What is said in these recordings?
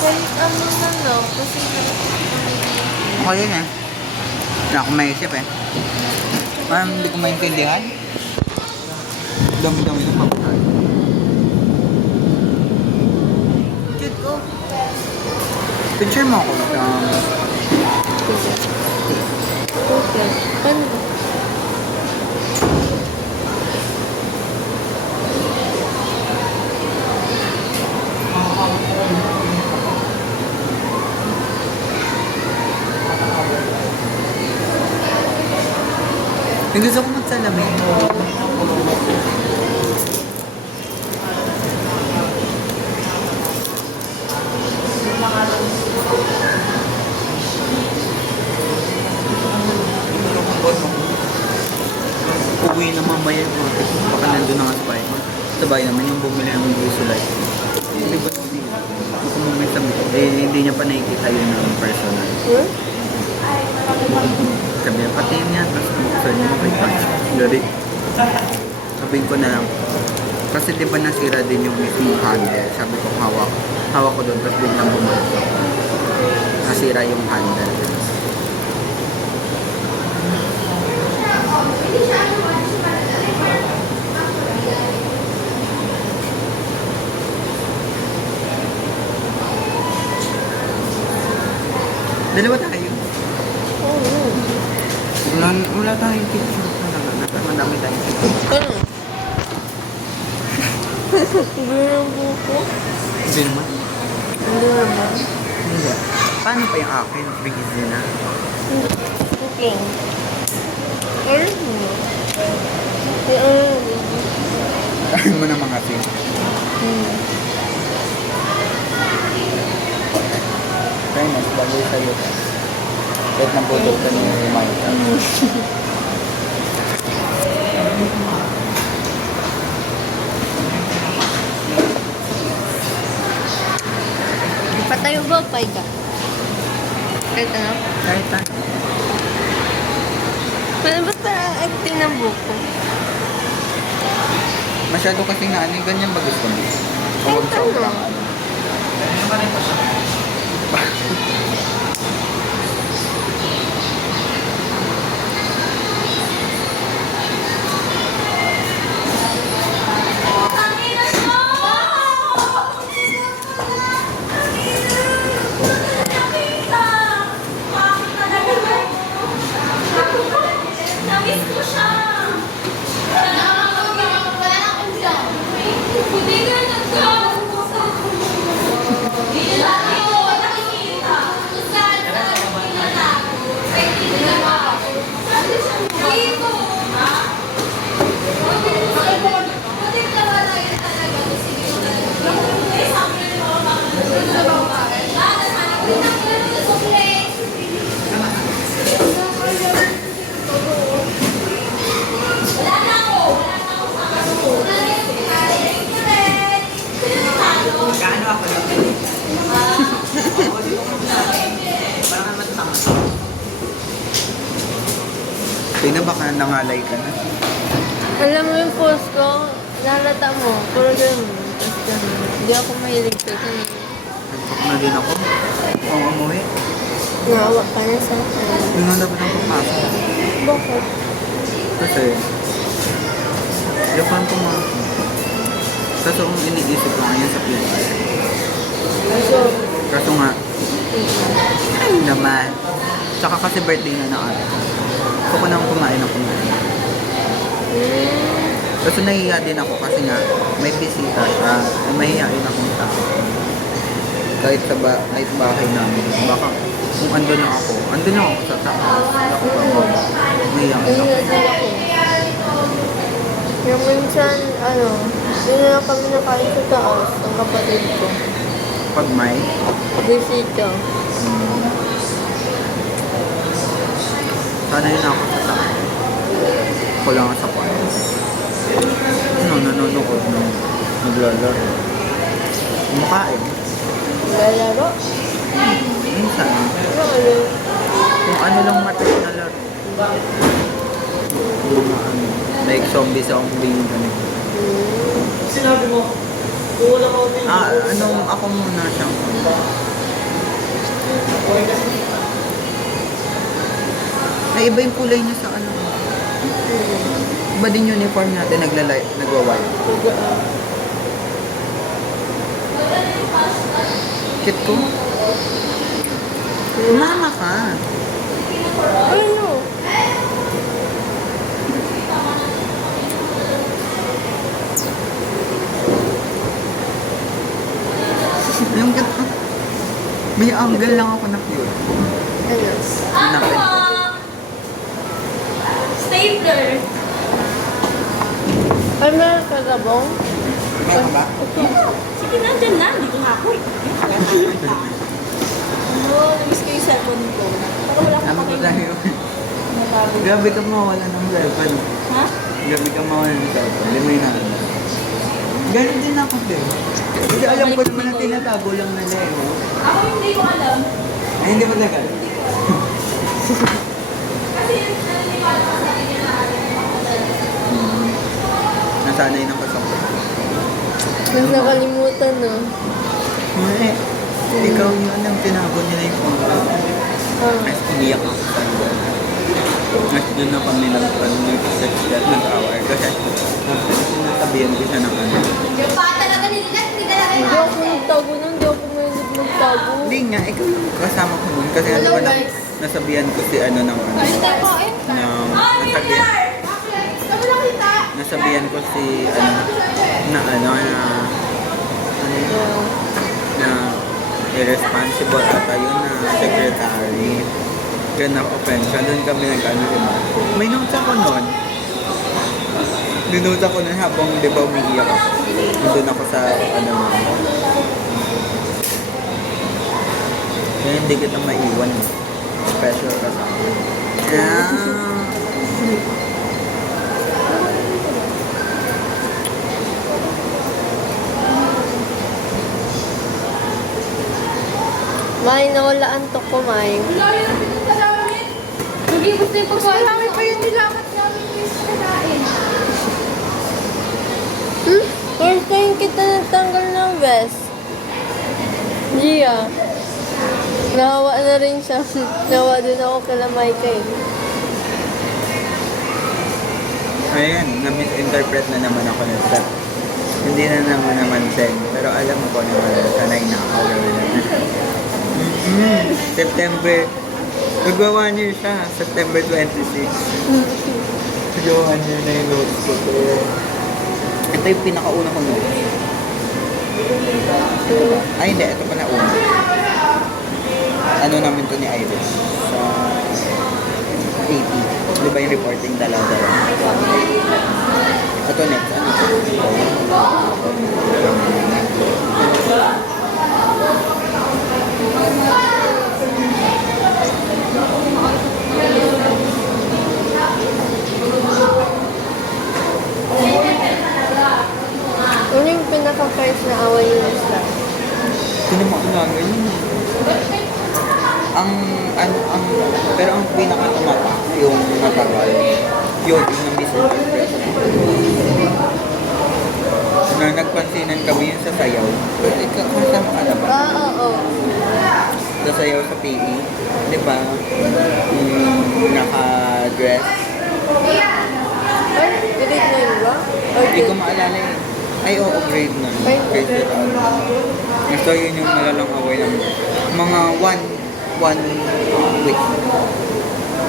Kahit ano na lang, kasi Ako yun eh. Wala akong maisip eh. Parang hindi ko maintindihan. Dami-dami ng pabuhay. Cute ko. Picture mo ako. okay. Ano? Yung gusto ko magsalamin. Uwi na mamaya ko. Baka nandun na nga sa bahay. Sa bahay naman yung bumili ng gusto light. Hindi ba hindi? Baka mamaya sabi ko. Hindi niya pa nakikita yun ng personal. Sabi niya, pati niya. Tapos buksan niya makita. Dari. Sabihin ko na lang. Kasi di ba nasira din yung mismo handle. Sabi ko hawak. Hawak ko doon. Tapos biglang bumasok. Nasira yung handle. Dalawa tayo. Oo. Wala tayong picture. Madami tayong picture. Ano? Hindi yung buko. Hindi naman. Hindi naman. Hindi. Paano pa yung akin? Busy na. Okay. Ano mo? Ano mo? Kain mo na mga thing. Kaya mas bagay sa'yo. Kahit nabutot ka niya yung reminder. Patayo ba? Pay ka? Kahit ano? Kahit ano. Paano basta acting ng buko? Masyado kasing na ano, ganyan ba gusto mo? Kahit Sobrang ano? Gaano ako lang? Parang naman tama. Tina, baka nangalay ka na. Alam mo yung post ko, lalata mo, puro ganun. Tapos ganun. Hindi ako mahilig sa ganun. Nagpok na din ako. Kung umuwi. Nawa ka na sa akin. Yung nga dapat ang papasok. Bakit? Kasi, yapan ko mga. Kaso kung iniisip ko ngayon sa PR. So, Kaso nga, ay naman. Tsaka kasi birthday na ng ate ko. Gusto ko nang kumain ng kumain. Kaso nahihiya din ako kasi nga, may bisita siya. Ay mahihiyain akong tao. Kahit bahay namin. Baka kung andun lang ako sa taas. Hindi ako pababa. Mahihiyain ako. yung minsan, hindi na lang kami nakain sa taas, ang kapatid ko. Pag may, Bisita. sana yun ako sa taas. Ako lang sa kwarto. Nanonood ng naglalaro. Kumakain. Lalaro? Minsan. Ano? Kung ano lang matas na laro. Yung mga ano, like zombie. Ganun. Sinabi mo, wala ko din. Ako muna siyang Ay, iba yung kulay niya sa ano. Iba din uniform natin, nagwa-white. Cute ko. Mama ka. Ano? Yung ganda. May angle lang ako na cute. Ano? Hanapin ko. Stapler. Ay, meron ka gabong? Meron ba? Sige, nandyan na. Dito nga ako eh. Oo, namiss ko yung cellphone ko. Para wala Ano akong ba tayo? Grabe ka mawala ng cellphone. Ha? Grabe ka mawala ng cellphone. Hindi mo yun. Ganun din ako din. Kasi alam ko naman na tinatago lang nila eh. No? Ako hindi ko alam. Ay, hindi mo tagal. Nasanay na kasi ako. Mas nakalimutan, no? Mali. Ikaw yun ang tinago nila yung phone. Mas umiyak ako sa kanila. Mas doon na kami nag-sex chat, nag-hour. Kasi nasabihan ko siya ng ano. Yung pa talaga nila, hindi talaga Hindi ako nagtago nun, hindi ako mahilig magtago. Hindi nga, ikaw yung kasama ko nun. Kasi ano ba na, nasabihan ko si ano ng ano. Nasabihan ko si ano na irresponsible ata yun na secretary. Kaya na-offend siya. Doon kami nag-ano, diba? May notes ako nun. Ninuta ko nun habang di ba umiiyak ako. Nandun ako sa ano. Kaya hindi kita maiwan. Special ka sa akin. May nawala antok ko, May. Lagi na pinagkalamin. Lagi gusto yung pagkain. Marami pa yun nilamat namin yung kinain. First time kita nagtanggal ng vest. Gia. Nahawa na rin siya. Nahawa din ako kala Micah eh. Ayan, na-misinterpret na naman ako ng step. Hindi na naman send. Pero alam ko naman, sanay na ako. September, magwa 1 year siya. September 26. Magwa 1 year na yung notes ko. So, ito yung pinakauna ko notes. Ay, hindi. Ito pala una. Ano namin to ni Iris? Sa 80. Di ba yung reporting talaga? Ito next. Ano to? Ano yung pinaka-first na away yun na sila? Hindi mo kailangan yun. Pero ang pinakatumata, yung matagal, yun, yung na-misinterpret. Na nagpansinan kami yun sa sayaw. Pero ikaw, kasama ka na ba? Oo. Sa sayaw sa PE, di ba? Naka-dress. Ay, grade 9 ba? Or Hindi ko grade? maalala eh. Ay, oo, grade 9. Ay, Grade 9. So, yun yung malalang away namin. Mga one week.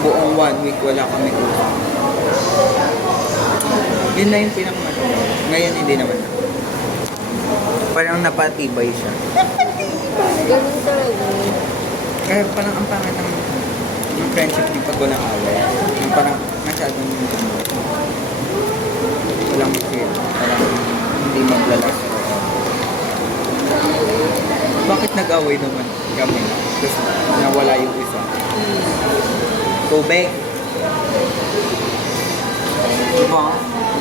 Buong 1 week wala kami usap. Yun na yung pinakamatapos. Ngayon, hindi naman na. Parang napatibay siya. Ganun talaga. Kaya parang ang pangit ng friendship niya pag walang away. Yung parang masyadong walang feel. Parang hindi maglalas. Bakit nag-away naman kami? Tapos nawala yung isa. Tubig. Diba?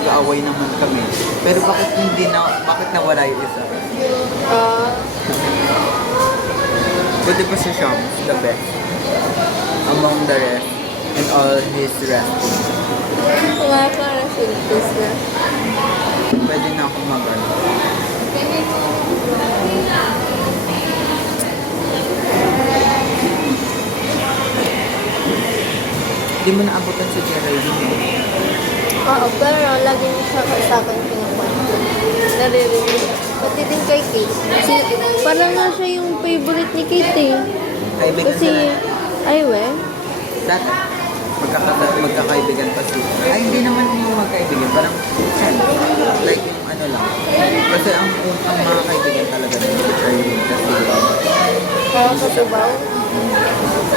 Nag-away naman kami. Pero bakit nawala yung isa? But diba si Shams, the best? Among the rest, and all his rest. Wala para silpis na. Pwede na akong mag-ano. Di mo naabutan si Geraldine eh. Oo, pero lagi niya siya sa akin pinukwento. Naririnig. Pati din kay Kate. Parang nga siya yung favorite ni Kate eh. Kaibigan Kasi, sila. ay we, Dati, magkakaibigan pa sila. Ay, hindi naman yung magkaibigan. Parang, like yung ano lang. Kasi ang mga kaibigan talaga nila ay yung kasi kaya sa Subaw.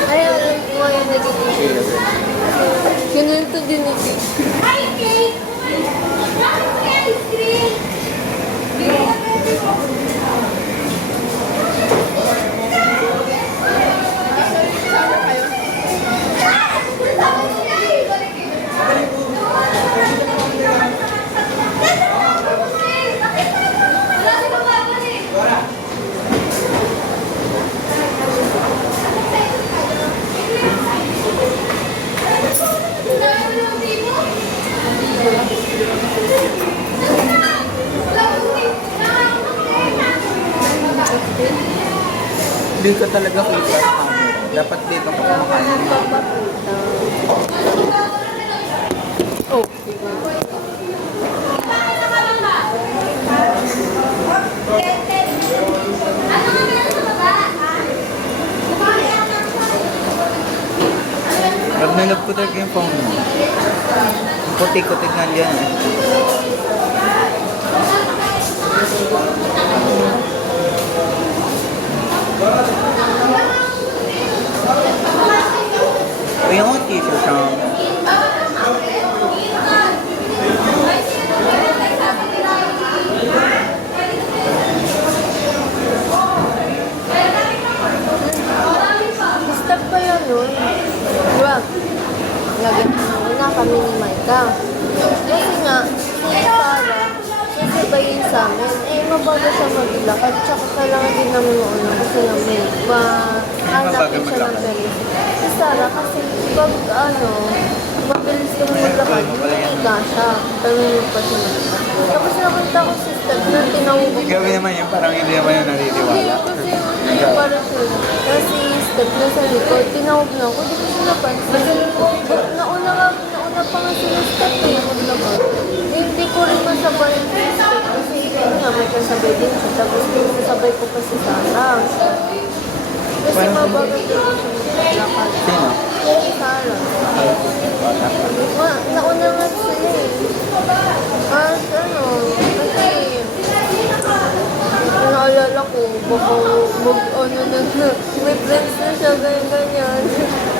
Ay, alam ko yung naging sila. ganito din ni Kate. Hi, Kate! Bakit ice cream? Hindi ko talaga kita sa camera. Dapat dito ko kumakain. Oh. Pag nalap ko talaga yung phone mo. Ang puti-kutik nandiyan eh. O yung t-shirt siya. Stop ko yun nun. Diba? Lagi na kami ni Maika. Kasi nga, si Sarah, sasabayin sa amin. Eh, mabago siya maglakad. Tsaka kailangan din namin mauna kasi namin hanapin siya ng pelis. Si Sarah kasi pag mabilis kami maglakad, hindi na siya. Tanungin pa siya maglakad. Tapos nakita ko si Steph na tinawag ko. Gawin naman yun, parang hindi naman yun Hindi, naniniwala. kasi hindi para siya. Kasi step na sa likod, tinawag na ako, di ko siya napansin. Nauna pa nga sila step eh, maglakad. Eh, hindi ko rin masabay yung step kasi yun nga, may kasabay din siya. Tapos kasabay ko pa si Sarah. Kasi mabagal din ko siya maglakad. Sino? Si Sarah. Nauna nga sila eh. Kasi naalala ko, baka may friends na siya, ganyan-ganyan.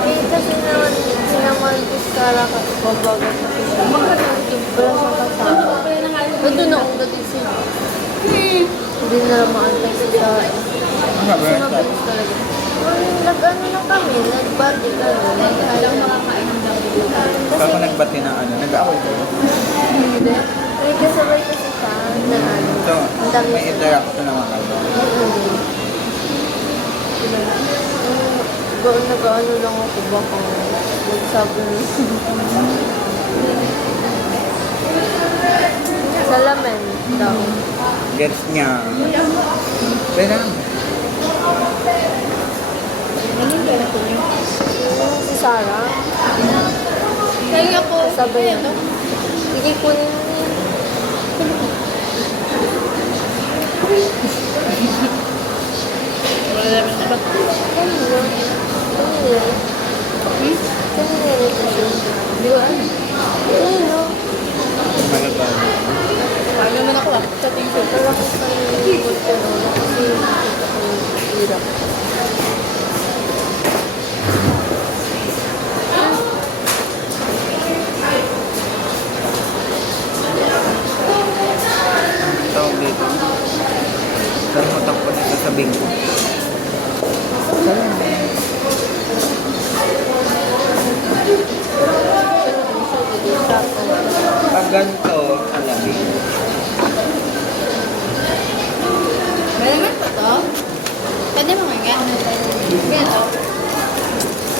Eh, kasi naman, sinamahan ko si Sarah kasi babagat na siya. Wala siyang kasama. Nandun na akong dating siya. Hindi na lang maantay si Sarah. Kasi mabilis talaga. Nag-ano lang kami, nag-bati kami. Kako nagbati na nag-aaway ko. Hindi. May kasabay kasi siya na So, ang dami may interaction naman kayo. Nag-ano lang ako baka magsabi salamin daw. Gets niya. Pero, Si Sarah, Kaya ako. sabay na. Hindi ko rin Wala naman na ba? kanina. Kanina rin siya. Di ba? Kanina. malabang. Kaya naman ako sa t-shirt. Wala ko pa yung magkaroon kasi nakita ko yung hirap. Tawag dito. Kalimutan ko na sasabihin ko. Pag ganito, alamin. May naman pa to? Pwede mo nga. Kaya to?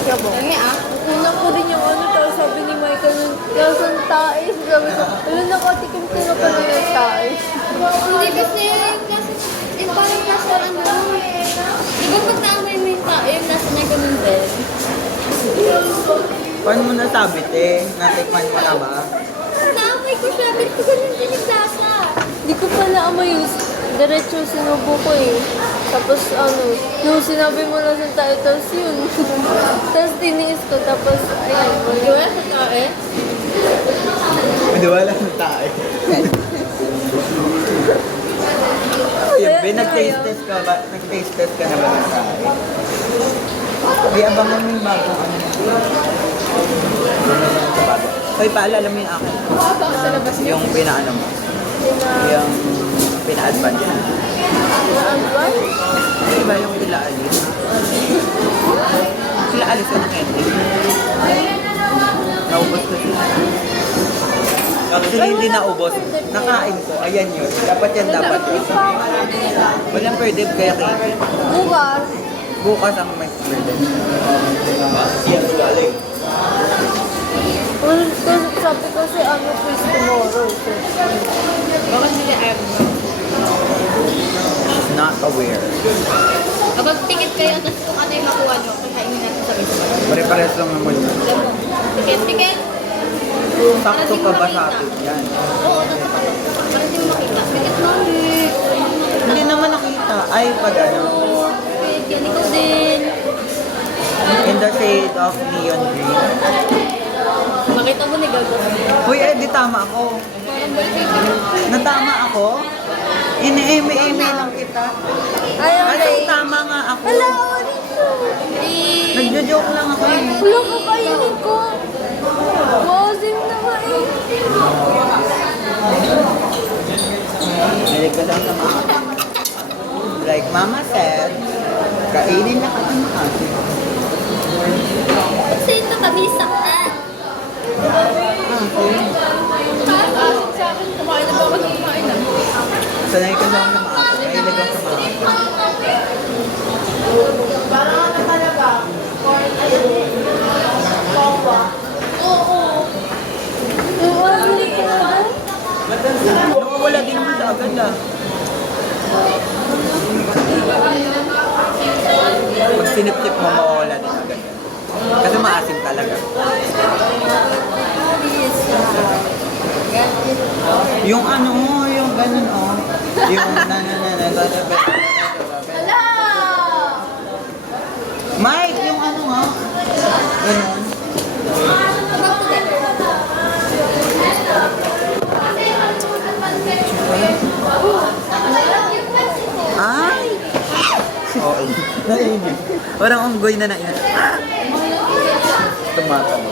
Kaya ba? Kaya ah. Una ko rin yung tapos sabi ni Michael, lasang taes. Sabi ko, nakatikim ko na pala yung taes. Hindi kasi, parang nasa ano. Di ba pag naamoy mo yung tayo, nasa na ganun din? Paano mo nasabi, te? Natikman mo na ba? Naamay ko siya, pero ganun din yung lasa. Hindi ko pala amoy yung diretso sinubo ko eh. Tapos nung sinabi mo na sa tayo, tapos yun. Tapos tiniis ko, tapos ayan. Di ba sa tae? Hindi wala ng tayo. Yung nag-taste test ka ba? Nag-taste test ka na ba ng tayo? Ay, abangan mo yung bagong ano. Hoy, paalala mo yung akin. Baka sa labas niyo. Yung pinaano mo. Yung pina-advance mo. Ano? Di ba yung sila alis? Sila alis na candy. Naubos ko sila. Actually, hindi naubos. Nakain ko. Ayan yun. Dapat yan, dapat yun. Walang pwede kaya cake. Bukas. Bukas ang may pwede. Well, kasi sabi kasi quiz tomorrow. So, Baka sila ayaw mo. Not aware. Kapag tikit kayo, tapos kung ano yung makuha nyo, kakainin natin sa mesa. Pare-pares lang naman. Alam mo, tikit. Sakto pa ba sa atin yan? Oo, tapos pa. Para hindi mo makita. Tikit mo. Hindi naman nakita. Ay, pag ano. Tikit, yan ikaw din. In the shade of neon green. Makita mo ni Gago. Uy, di tama ako. Parang balik Natama ako? Ini-eme-eme lang kita. ayaw Ay, na tama nga ako. Wala ako dito. Nagjo-joke lang ako eh. Wala ka kainin ko. Bossing na nga eh. Balik ka lang sa mga. Like Mama said, kainin na ka ng maasin. Kasi ito kami saktan. Asin sa akin, kumain na ba ako ng kumain na? Sanay ka lang ng maasin. Ay, lagang sa maasin. Nakawala din naman sa agad ah. Pag sinip-sip mo, mawawala din agad. Kasi maasim talaga. Yung ano, yung ganun oh. Yung Mike, yung ano nga. Ganun. Ay! Oo. Nainis. Parang unggoy na nainis. Tumata mo.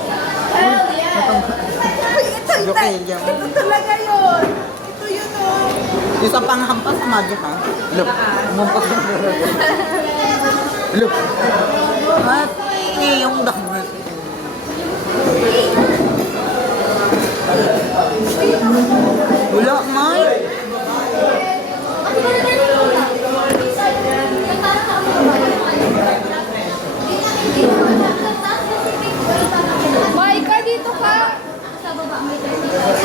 Joke yan. Ito talaga yun. Ito yun oh. Isa pang hampas sa magic ha. Look. Umampas na talaga. Look. At yung dakmas. Wala, Mike. Maika, dito ka!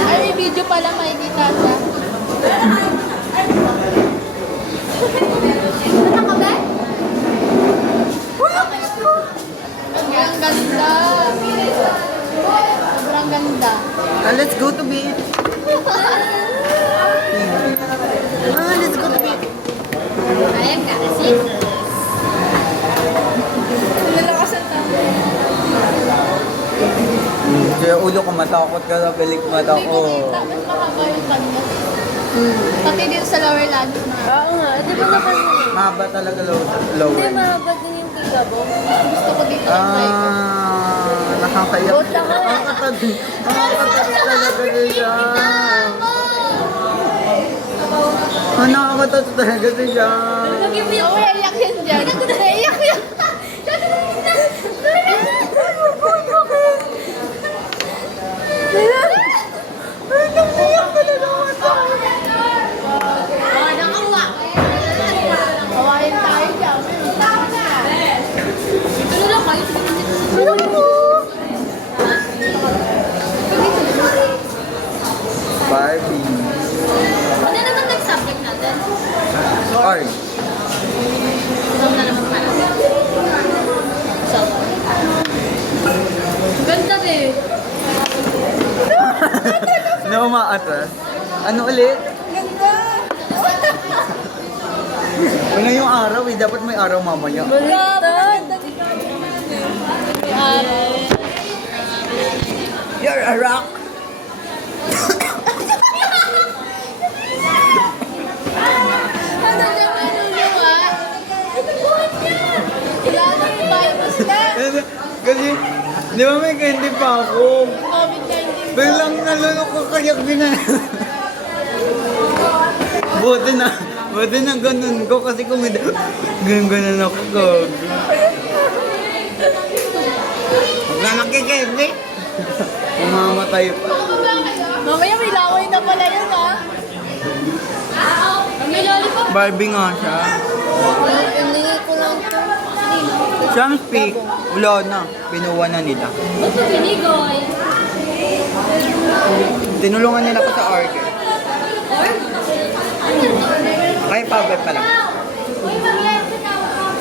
Ay, may video pala makikita siya. Ano ka ba? Ang ganda! Sobrang ganda. Let's go to beach. Let's go to beach. Ayan ka, kasi. Lalakas ang tao. Kaya ulo ko matakot ka sa pilik mata Hindi ko. ko kita. Mas mahaba yung kanya. Pati dito sa lower lanos na. Oo nga, di ba napansin? Mahaba talaga Hindi, lower. mahaba din yung tiga mo. Gusto ko dito ng Maika. Nakakayak. Bot ako eh. Nakakatag talaga siya. Nakakatag talaga siya. Naiyak yan dyan. Naiyak yan. Kawain tayo dyan. Ito na lang kayo. Barbie. Ano naman nag-subject natin? Art. umaatras. Ano ulit? Ganda! Ano yung araw eh? Dapat may araw mamaya. Baliktad. You're a rock! Ano na manuluwa? Ito buhat niya! Ilalo yung virus na! Kasi, di ba may candy pa ako? COVID-19 Biglang nalunok ko kaya gina. Buti na ganun ko kasi kung hindi, ganun ako gag. Huwag na nakikinig. Mamamatay pa. Mamaya may laway na pala yun, ha? May lollipop. Barbie nga siya. Hindi ko lang ito. Sam speak. Wala na. Pinuha na nila. Ba't mo binigoy? Tinulungan nila ko sa order. Ay, pabay pala. Uy, mag-live na ako.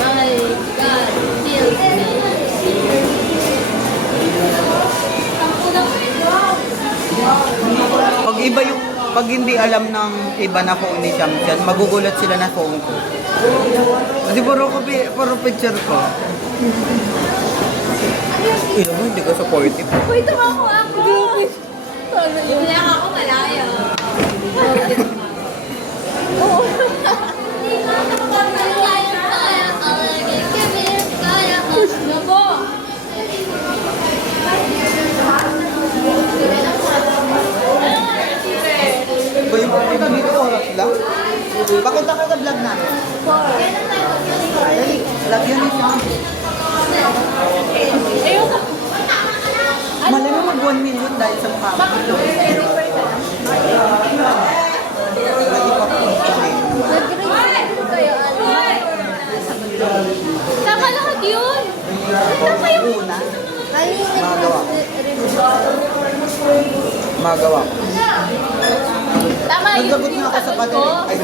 My God, feels me. Pag hindi alam ng iba na phone ni Champion, magugulat sila na phone ko. Kasi puro picture ko. Ilo mo, hindi ko supportive. Uy, tumawa ako. Yung lang ako malaya. Oo. Gabo. Ba yung pupunta dito oras lang? Bakit ako sa vlog namin? Dali, vlog yun ni Champion. Ayoko. Mali mo mag 1 million dahil sa mukha mo. Lagi pa po. Nag-review ko kayo, ano? Tama lahat yun. Tama yung una. Ano yung Magawa. nag-review? Magawa ko. Tama yun. Naglagot nga ako sa battery. Ay,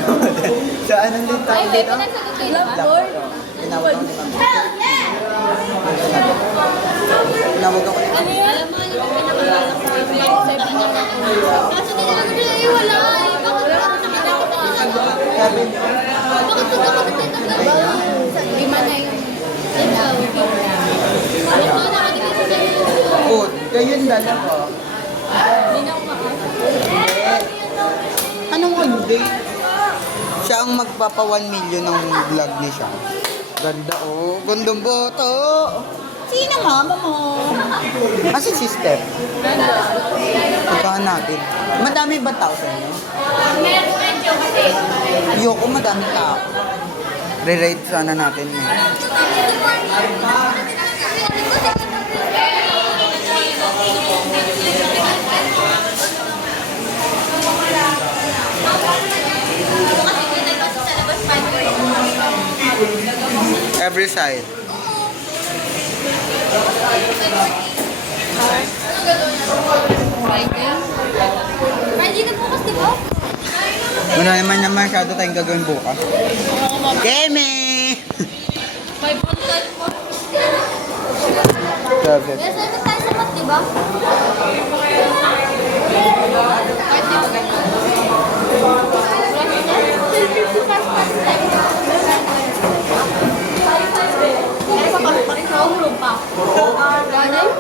sa anong din Ay, tayo may dito? pinagsagot kayo na ba? Laptop. Tinawag ako ni Ma'am. Tinawag ako ni Ma'am. Ano yun? Alam mo, ano yung pinakalalak ko? Kaso tinawag nila eh, wala eh. Bakit ako sa pinakot na tinawag? Sabi niyo, Bakit ito ako tinawag? Lima na yung ikaw. Bakit mo na ako sa iyo? oh, kayo yung dalawa. Hindi na ako Anong hindi? Siya ang magpapa 1 million ng vlog ni siya. Ganda oh, gandang boto. Sino mama mo? Kasi sister. Pagkaan natin. Madami ba tao sa inyo? medyo kasi. Ayoko madami tao. Re-rate sana natin eh. Every side. Friday na bukas, di ba? Wala naman masyado tayong gagawin bukas. Kemi! 500 po. Perfect. Yes, naman tayo sa mat, di ba? Kahit di ba ganun? Pero sa palit sa ulo pa. Galing?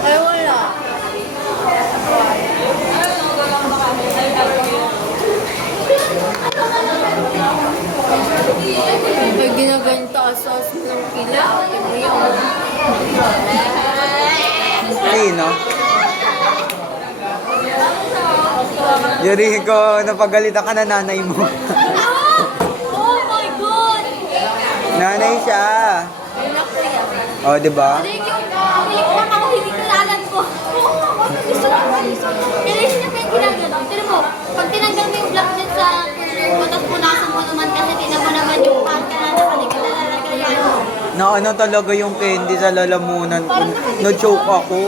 Ay, wala. May ginaganito asas ng kila. Ayun. Sino? Yuri ko, napagalitan ka na nanay mo. Oh my God! Nanay siya. Anak ko yan. O, di ba? Hindi ko ako hindi kalalan ko. Gusto ko. Kailangan niya pa yung ginagawa. Pero mo, pag tinanggal mo yung block dyan sa corner mo, tapos punasan mo naman kasi tinan mo naman yung parka na nakalikalala mo. Na ano talaga yung candy sa lalamunan ko. Na-choke ako.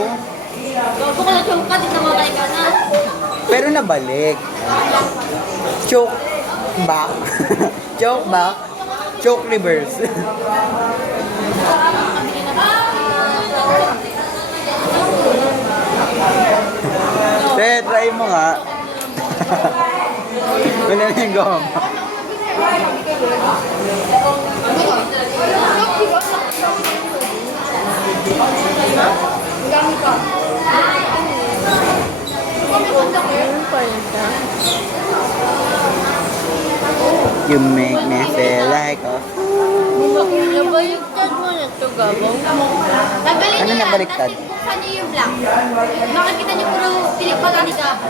Gago ka na choke ka, di namatay ka na. Pero nabalik. Choke back. Choke back. Choke reverse. Try mo nga. Wala na yung goma. Meron pa rin siya. You make me feel like a... Nabaliktad mo na ito, Gabong. Tanggalin Ano niyo yan, nabaliktad? tapos buksan niyo yung black. Makikita niyo puro pilikpata ni Gabo.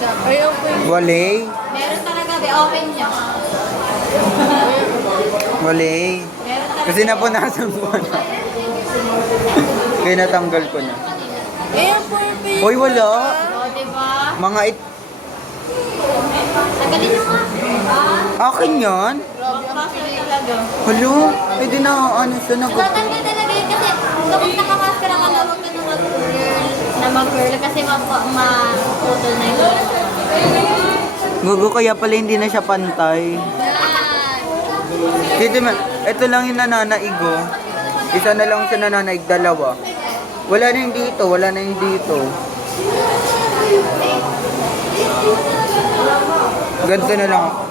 Ayaw ko yung... Wale. Meron talaga, open niyo. Wale. Meron talaga. Kasi napunasan ko na. Kaya natanggal ko na. Ayaw ko yung pili. Hoy, wala. O, diba? Mga Tanggalin niyo nga. Akin yan? Grabe ang pili talaga. Halo? Eh di na ano siya Tatanggal talaga yun kasi kapag nakamaskara ka na huwag ka na mag-curl kasi ma-putol na yun. Gugo kaya pala hindi na siya pantay. Dito ito lang yung nananaigo. Isa na lang siya nananaig, dalawa. Wala na yung dito, wala na yung dito. Ganito na lang ako.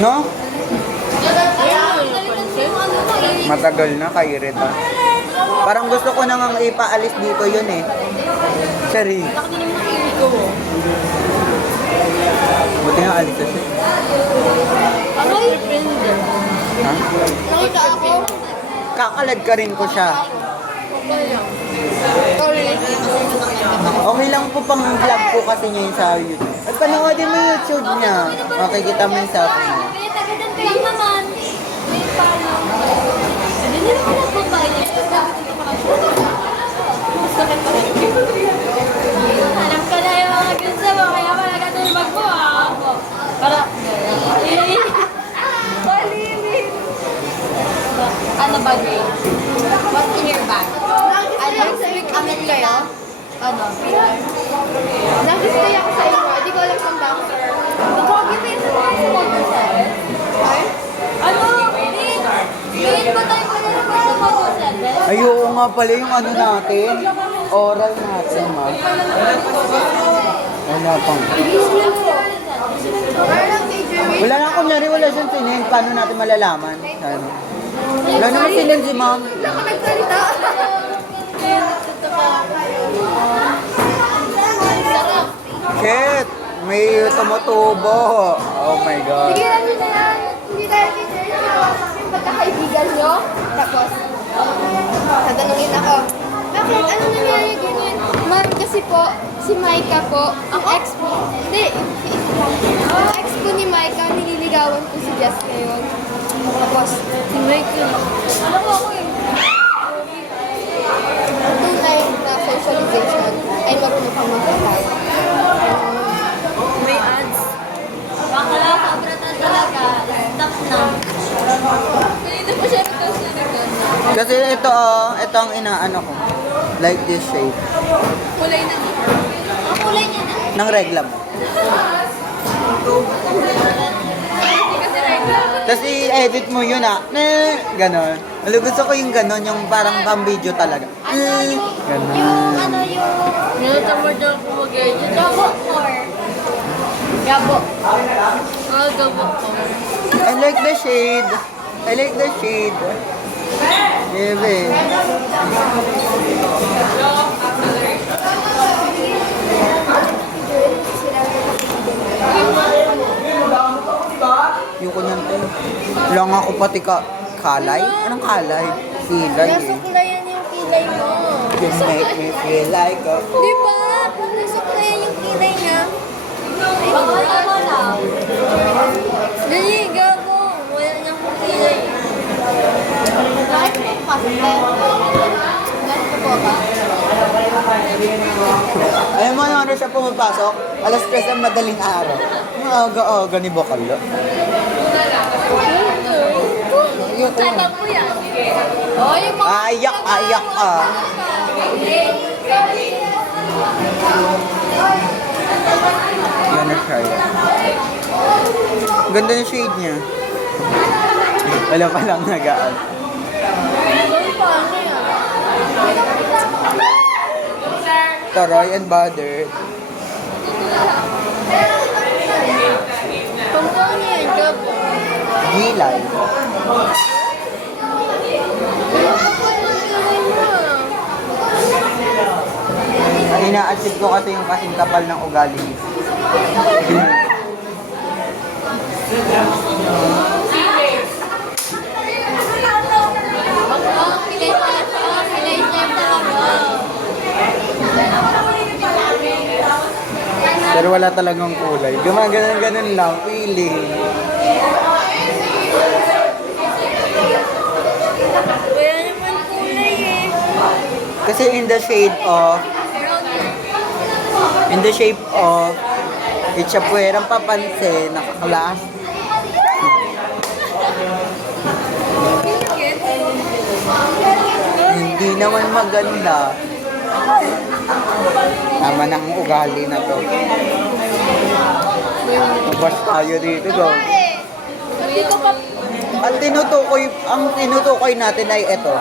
No? Matagal na kay Rita. Parang gusto ko nang ipaalis dito yun eh. Sorry. Buti nga alis na siya. Ha? Nakita ako. Kakalad ka rin ko siya. Okay lang po pang vlog po kasi niya yun sa YouTube. At panoodin mo yung YouTube niya. Makikita mo yung sa akin niya. Kaya tagadan ko lang naman. May pala. Hindi nila ko nagbabayad. Alam ko na yung mga gusto mo, kaya pala katulog mo para... Balimin! Ano ba yun? What's in your bag? Ano? Amin kayo? Ano? Nakistay ako sa inyo. Hindi ko alam kung bouncer. Grabe pa yung mga sumagusal. Ano? Ngayon ba tayo pala ng mga sumagusal? Ay, oo nga pala yung ano natin. Oral natin, ma. Wala pang. Wala na akong nari, wala siyang sinin. Paano natin malalaman? Ano? Wala naman sinin si ma'am. Wala ka nagsalita. Shit! May tumutubo. Oh my God. Tigilan nyo na yan. Hindi tayo tigilan. Yung pagkakaibigan nyo. Tapos, tatanungin ako. Bakit? Ano nangyari ganyan? Ma'am, kasi po, si Maika po, ang ex po, hindi, ang ex po ni Maika, nililigawan ko si Jess ngayon. Tapos, si Maika, alam mo ako yung tunay na socialization ay marunong kang magkakay. May ads. Bakla, sobra na talaga. Stop na. Hindi po siya request na nagkano. Kasi ito, ito ang inaano ko. Like this shape. Kulay na niya. Ang kulay niya na. Nang regla mo. Kasi regular. Tapos i-edit mo yun ganon. Alam, gusto ko yung ganon, yung parang pang video talaga. Ano yung... Ganon. Yung ano yung... Ngayon, mo daw kumagay yun. Gabo or... Gabo. Gabo ko. I like the shade. I like the shade. Bebe. Yung kunyan to. Lang ako pati kalay? Anong kalay? Kilay eh. Nasuklayan yung kilay mo. You make me feel like a... Di ba? Nasuklayan yung kilay niya. Baka tama lang. Dali, Gabo. Wala niyang kilay. Bakit mo pasok tayo? Ganito po ba? Alam mo ano siya pumapasok? Alas 3 ng madaling araw. Ang aga-aga ni Bakala. Sabang po yan. Oh, yung mga... Ayak ka. Yan na siya. Ganda ng shade niya. Wala pa lang nagaan. Taroy and butter. Pampang yan, gabo. Gilay. Ina-achieve ko kasi yung kasing kapal ng ugali. Pilay pala siya. Pilay siya talaga. Pero wala talagang kulay. Gumaganon-ganon lang, feeling. Wala naman kulay eh. Kasi in the shape of Itchapuerang papansin, nakaklas. Hindi naman maganda. Tama na ang ugali na to. Mabas tayo dito, go. Sabi ko pa, Ang tinutukoy natin ay ito.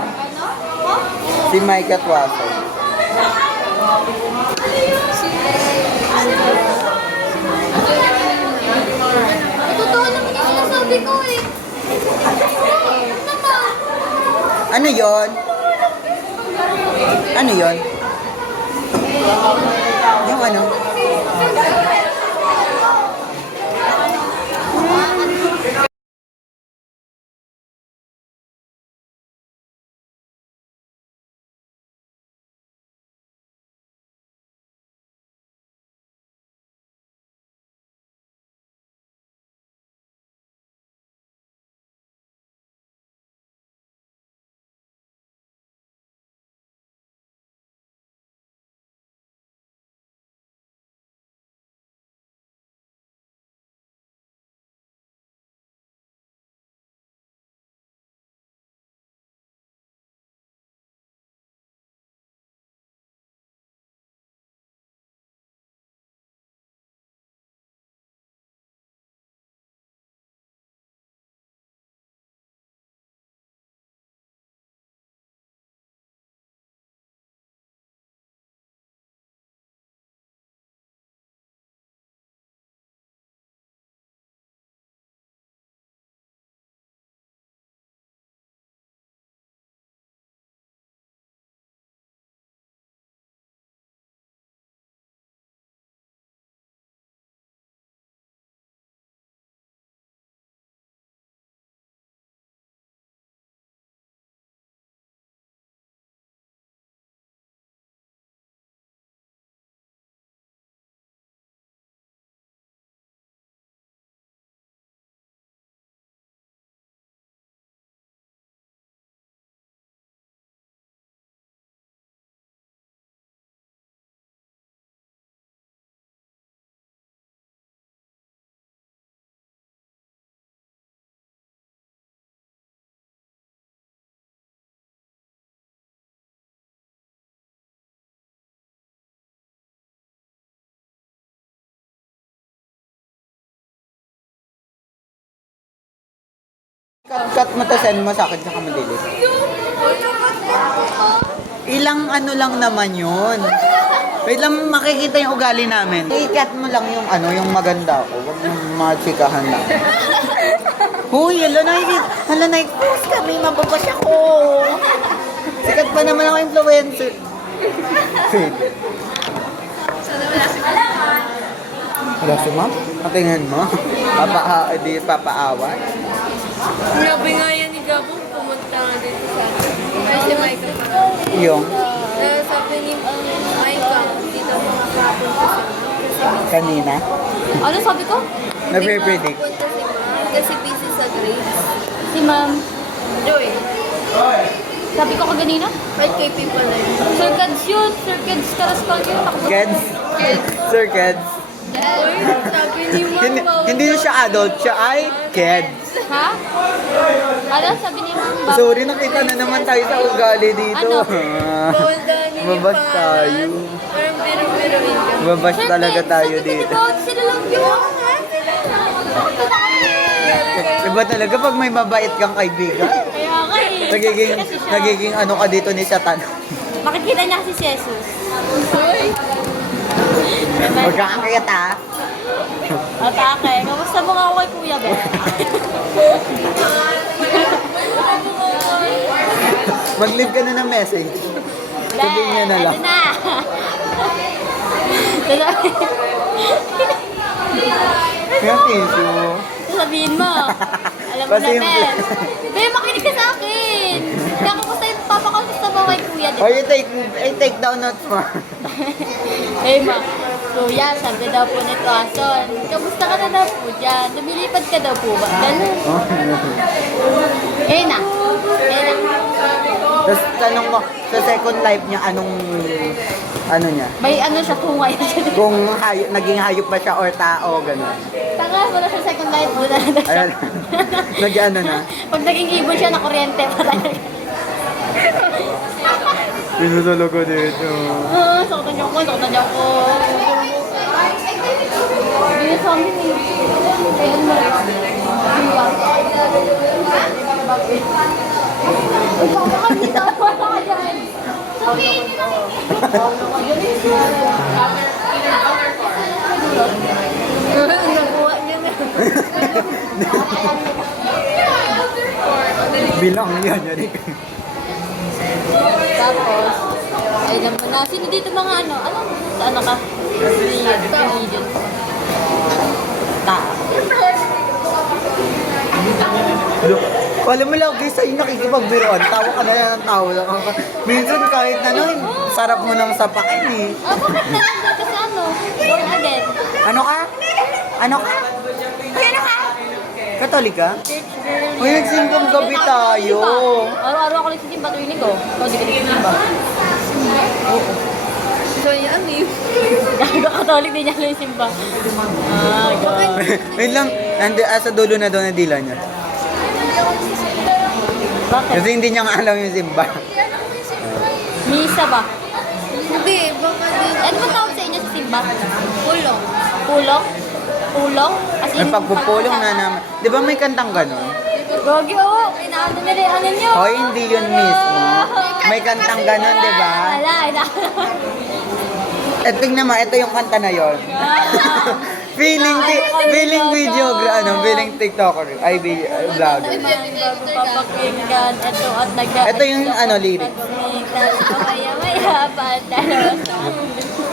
Si Mike Atwaso. totoo naman yung sinasabi ko eh. Ano yon? Ano yon? Yung ano? Cut mo to, send mo sa akin sa kamadilis. Ilang ano lang naman yun. Wait lang, makikita yung ugali namin. I-cut mo lang yung ano, yung maganda ko. Huwag yung mga chikahan lang. Huy, hala na, post kami, mababash ako. Sikat pa naman ako influencer. Wala si ma'am? Patingin mo? Papaawat? Grabe nga yan ni Gabo, pumunta nga dito sa akin. Ay, si Michael. Yung? Sabi ni Michael, dito makakapunta si Ma'am. Kanina? Ano sabi ko? Nagre-predict. Punta si Ma'am kasi busy sa grades. Si Ma'am. Joy. Sabi ko kaganina? Ay, KP pala yun. Sir Kads yun. Sir Kads Karaspal yun. Takbo. Kids? Sir Kids? Uy, sabi Sabi ni Hindi, Mama. hindi na siya adult, siya ay kids. Ha? Ano sabi ni Mama? Sorry, nakita na naman tayo sa ugali dito. Ano? Bawal daw ni Babas Pan. tayo. Parang biro-biroin ka. Babas talaga tayo Sabi dito. ko, sila lang yun. Iba talaga pag may mabait kang kaibigan. Kaya nga eh. Nagiging, Kasi siya, nagiging ano ka dito ni Satan. makikita niya kasi si Jesus. Uy. Magkakakayat ha. Atake. Kamusta mo nga ako kay Kuya Beth? Mag-leave ka na ng message. Sabihin niya na lang. Ito na. Sasabihin- Kaya tissue. Sasabihin mo. Alam mo na, Pasimple. Ben. Ben, makinig ka sa akin. Kaya kamusta yung papakamusta mo kay Kuya, di Or ba? you take down notes mo. Eh, ma. Kuya, sabi daw po nito, Ason. Kamusta ka na daw po dyan? Lumilipad ka daw po ba? Ganun. Eh na. Eh na. Tapos tanong mo, sa second life niya, anong, ano niya? May ano siya, tungay siya. Kung naging hayop ba siya or tao, gano'n. Tanga, wala siya second life. Doon na siya. Ayan. Nag-ano na? Pag naging ibon siya na kuryente pa talaga. Pinutulog ko dito. Saktan niyo ko, saktan niyo ko. Hindi sa amin eh. Ayun mo lang. Ay, baka dito. Wala ka dyan. Sabihin niyo na. Nakuha niya na. Bilang yan, Eric. Tapos, ay naman na. Sino dito mga ano? Ano? Sa ano ka? Religion. Tao. Look, alam mo lang, guys, sa'yo nakikipagbiroan. Tawa ka na yan ng tawa. Minsan kahit ano, sarap mo nang sapakin eh. Ah, bakit na lang? Kasi ano? Born again. Ano ka? Ano ka? Ay, ano ka? Katolik ka? Church girl. Uy, nagsimbang gabi tayo. Araw-araw ako nagsisimba tuwing linggo. Ikaw, di ka nagsisimba. So, yan eh. Gago, Katolik din niya lang yung simba. Ah, gago. Wait lang, sa dulo na daw na dila niya. Bakit? Kasi hindi niya nga alam yung simba. Misa ba? Hindi, baka din. Ano ba tawag sa inyo sa simba? Kulong. Pulong? Pulong? As May pagpupulong na naman. Di ba may kantang gano'n? Gogi, oo. Inaano nila yung ano nyo. Hoy, hindi yun mismo. May kantang gano'n, di ba? Wala, Eh, tingnan mo, ito yung kanta na yon. feeling TikToker, vlogger. Bago papakinggan, ito at nagdaan. Ito yung ano, lyric. Maya-maya pa, dalawa sa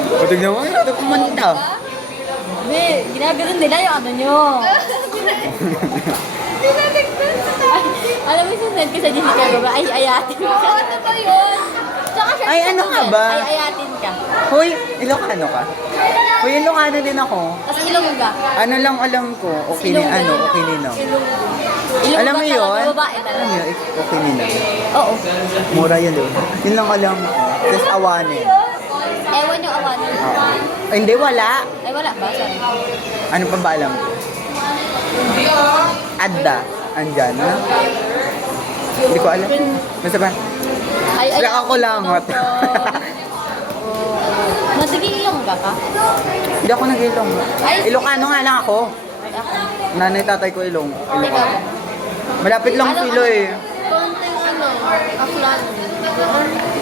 O, tingnan mo, ito kumanta. Hindi, ginaganon nila yung ano nyo. Ay, alam mo yung sunod ko sa Jessica Gaba, ay ayatin ka. Ano ba yun? Tsaka siya, Ay, ano ka ba? Ay ayatin ka. Hoy, Ilocano ka? Hoy, Ilocano din ako. Tapos Ilongga. Ano lang alam ko, okay ni ano, okay ni no. Ilongga Alam mo yun? talaga, babae Alam talaga. mo yun, okay ni no. Oo. Mura yun doon. Yun lang alam ko. Just awanin. Ewan yung awanan. Ay, hindi, wala. Ay, wala ba? Sorry. Ano pa ba alam ko? Adda. Andyan, ha? Hindi ko alam. Basta ba? Ay, ay. Nakakulangot. Nasigiyong ka ka? Hindi ako nag-ilong. Ay. Ilocano nga lang ako. Ay, ako. Nanay tatay ko ilong. Ikaw. Ilocano. Malapit lang Alam silo mo, eh. Konting ano, aklan.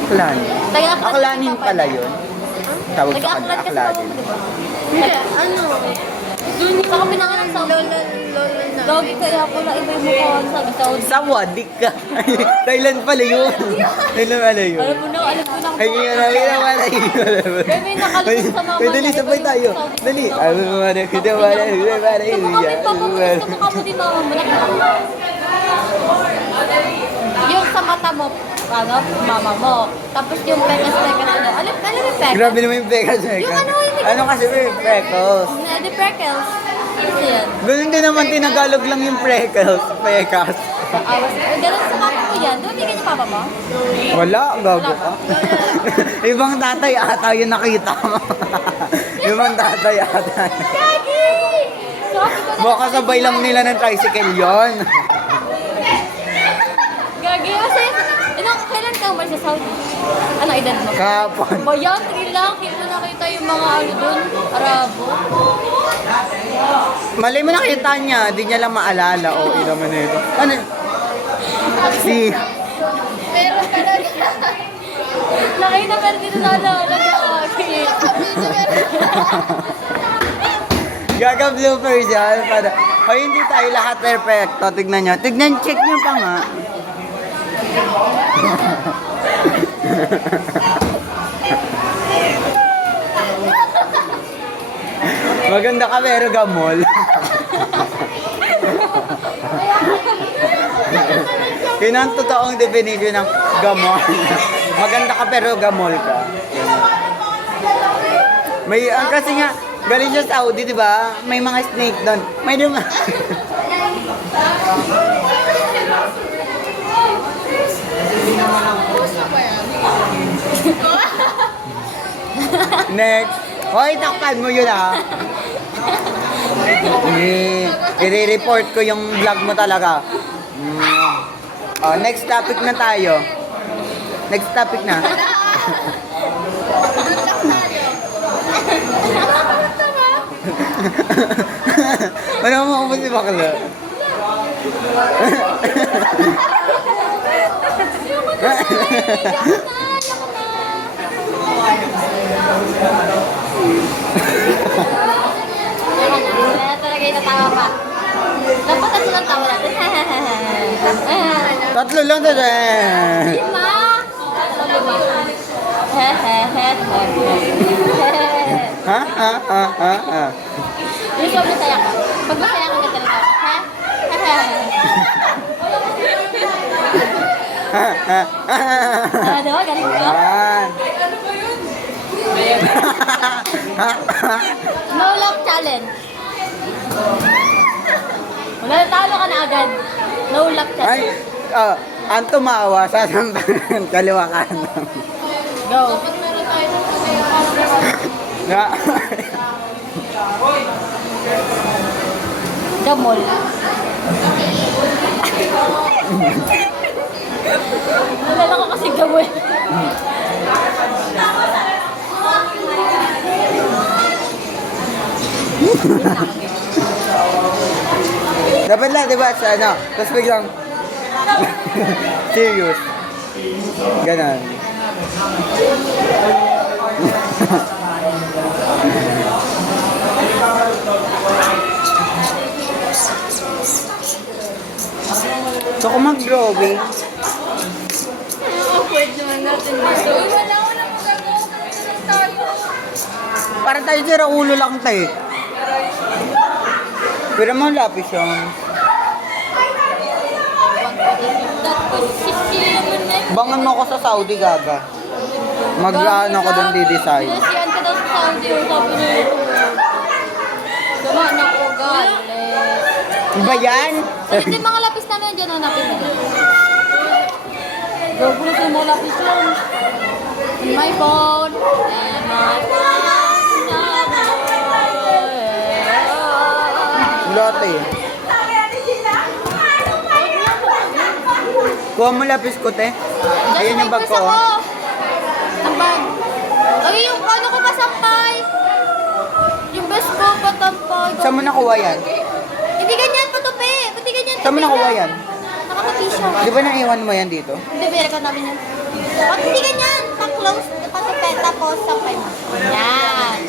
Aklan. Taga-aklat Aklanin ka pa. pala yun. Tawag sa kanya, Taga-aklat kasi ako, aklanin. di ba? Hindi, ano. Dun Saka pinangalan sa lola na. Doggy kaya pala iba yung mukha ko sa Saudi. Sawa, dik ka. Thailand pala yun. Thailand pala yun. Alam mo na. Ay, yun na pala yun. May nakalito sa mama Ay, dali, niya, sabay iba yung tayo. Saudi. Dali. Ay, mga kita pala yun. Pala Sa yun. mukha mo yung sa mukha mo din mama mo. Yung sa mata mo, ano, mama mo. Tapos yung pekas-pekas ano. Alam yung pekas? Grabe naman yung pekas. Yung ano, yung Ano kasi may freckles? The freckles. Ano yan? Ganun din naman tinagalog lang yung freckles. Pekas. Awas. Ganun sa mama mo yan. Di ba bigyan yung papa mo? Wala, gago ka. Ibang tatay ata yung nakita mo. Ibang tatay ata. Gagi! Baka sabay lang nila ng tricycle yon. Gagi, kasi, kailan ka umalis sa Saudi? Ano edad mo? Kapon. Bayan, 3 lang. Hindi mo nakita yung mga ano dun, Arabo. Malay mo nakita niya, di niya lang maalala. O, ilan mo na ito. Ano? Si... Pero talaga. Nakita pero dito na gagi. Gaga bloopers yan. Para... Ay, hindi tayo lahat perfecto. Tignan nyo. Tignan, check nyo pa nga. Maganda ka pero gamol. Yun ang totoong definition ng gamol. Maganda ka pero gamol ka. May, ang kasi nga, galing siya sa Saudi, di ba? May mga snake doon. May duma. Next. Hoy, takpan mo yun ah. I-report ko yung vlog mo talaga. Oh, next topic na tayo. Next topic na. Ano mo ako si bakla? Kaya talaga yung natawa pa. Dapat tatlo lang tawa natin. Tatlo lang to dyan. 5. Ha? Yung sobrang masaya ka. Pag masaya ka, ganda na tawa. Diba? Galing ko. Yan. No love challenge. Wala, talo ka na agad. No love Ay, challenge. ang tumawa, sasampan kaliwa kanan. Go. Na. Gamol. Nalala ko kasi gamol. Dapat lang, di ba, sa ano, tapos biglang, serious. Ganon. So, kung mag-drawing, Awkward naman natin dito. Wala ko na magagawa. para tayo sira ulo lang tayo. Pero mo lapis yung bangan mo ako sa Saudi, gaga. Mag-ano ako doon di-design. Sinasiyan ka daw sa Saudi, sabi niya ito. Gawa na ko, galit. Ba yan? Hindi mga lapis namin dyan, hanapin mo. Gagulo sa mga lapis lang. My phone, and my phone. Lote. Kuha mo lapis ko, te. Ayan yung bag ko. oh. Ang bag. Ay, yung ano ko pasampay. Yung best ko patampay. Saan mo nakuha yan? Hindi ganyan, patupi. Pati ganyan. Saan mo nakuha yan? Nakatupi siya. Di ba naiwan mo yan dito? Hindi, bira namin yan. Pag hindi ganyan, pa-close, patupi, tapos sampay mo. Yan.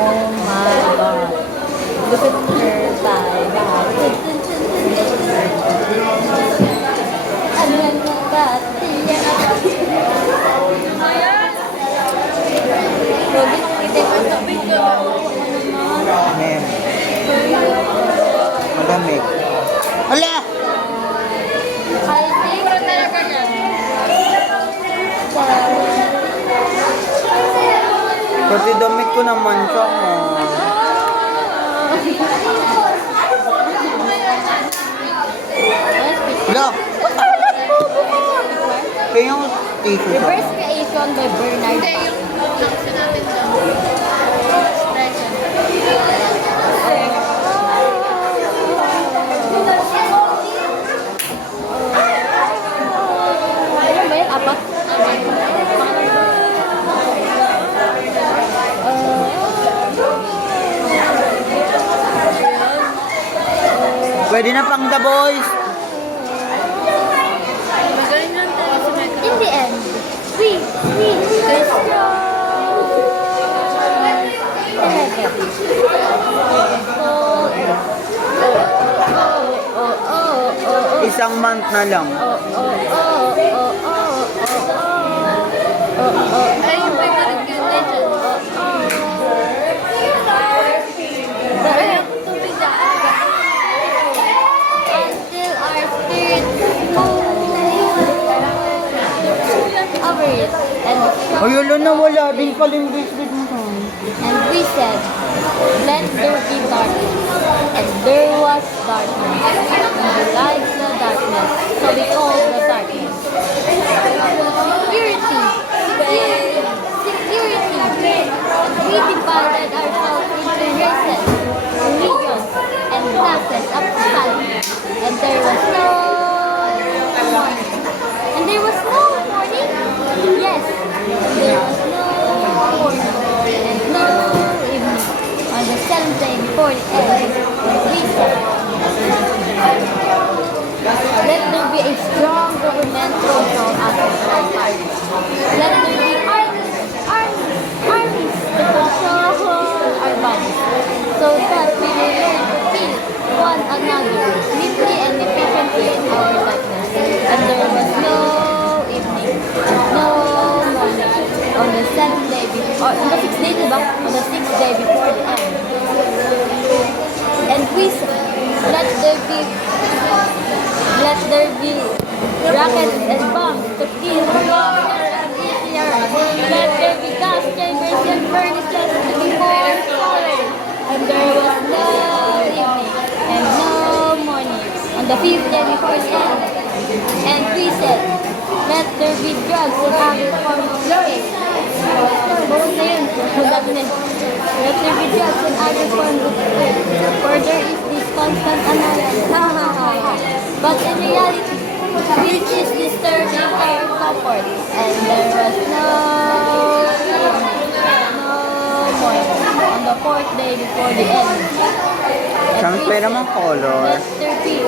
Oh my God. Look at her thigh. Alam mo ba? Grabe nung kita ko sabi ko. Mem. Malamig. Hala! Ay, siguro talaga yan. Pati damit ko naman siya. Hala! Kaya yung tissue siya. Reverse creation Expression by Bernard. Hindi, yung nakasa natin doon. Expression. Ano ba yun? Apat? Pwede na pang The Boys. Magaling lang tayo sa Mecca. In the end, we Isang month na lang. Ay, yung favorite ko, Legend. Ay, ako tubig na aga. Until our spirits over it. Ay, wala na wala. Din pala yung bracelet mo. And we said, let there be darkness. And there was darkness. And the light the darkness. So we called the darkness security. Security. And we divided ourselves into races, religions, and classes of society. And there was no morning. And there was no morning? Yes. And there was no morning. And no evening. On the seventh day before the end, we said, let there be a strong governmental control after all parties. Let there be armies to control our bodies, so that we will learn to kill one another neatly and efficiently in our darkness. And there was no evening, no morning. On the seventh day before, on the sixth day, diba? On the sixth day before the end. And we said, let there be rockets and bombs to kill faster and easier. Let there be gas chambers and furnaces to be more solid. And there was no evening and no morning on the fifth day before the end. And we said, let there be drugs and other forms of escape. Bukod na yun. Let there be drugs and other forms of escape. For there is this constant annoyance. But in reality, which is disturbing our comfort. And there was no morning on the fourth day before the end. And Saan we pwede said, mong color? let there be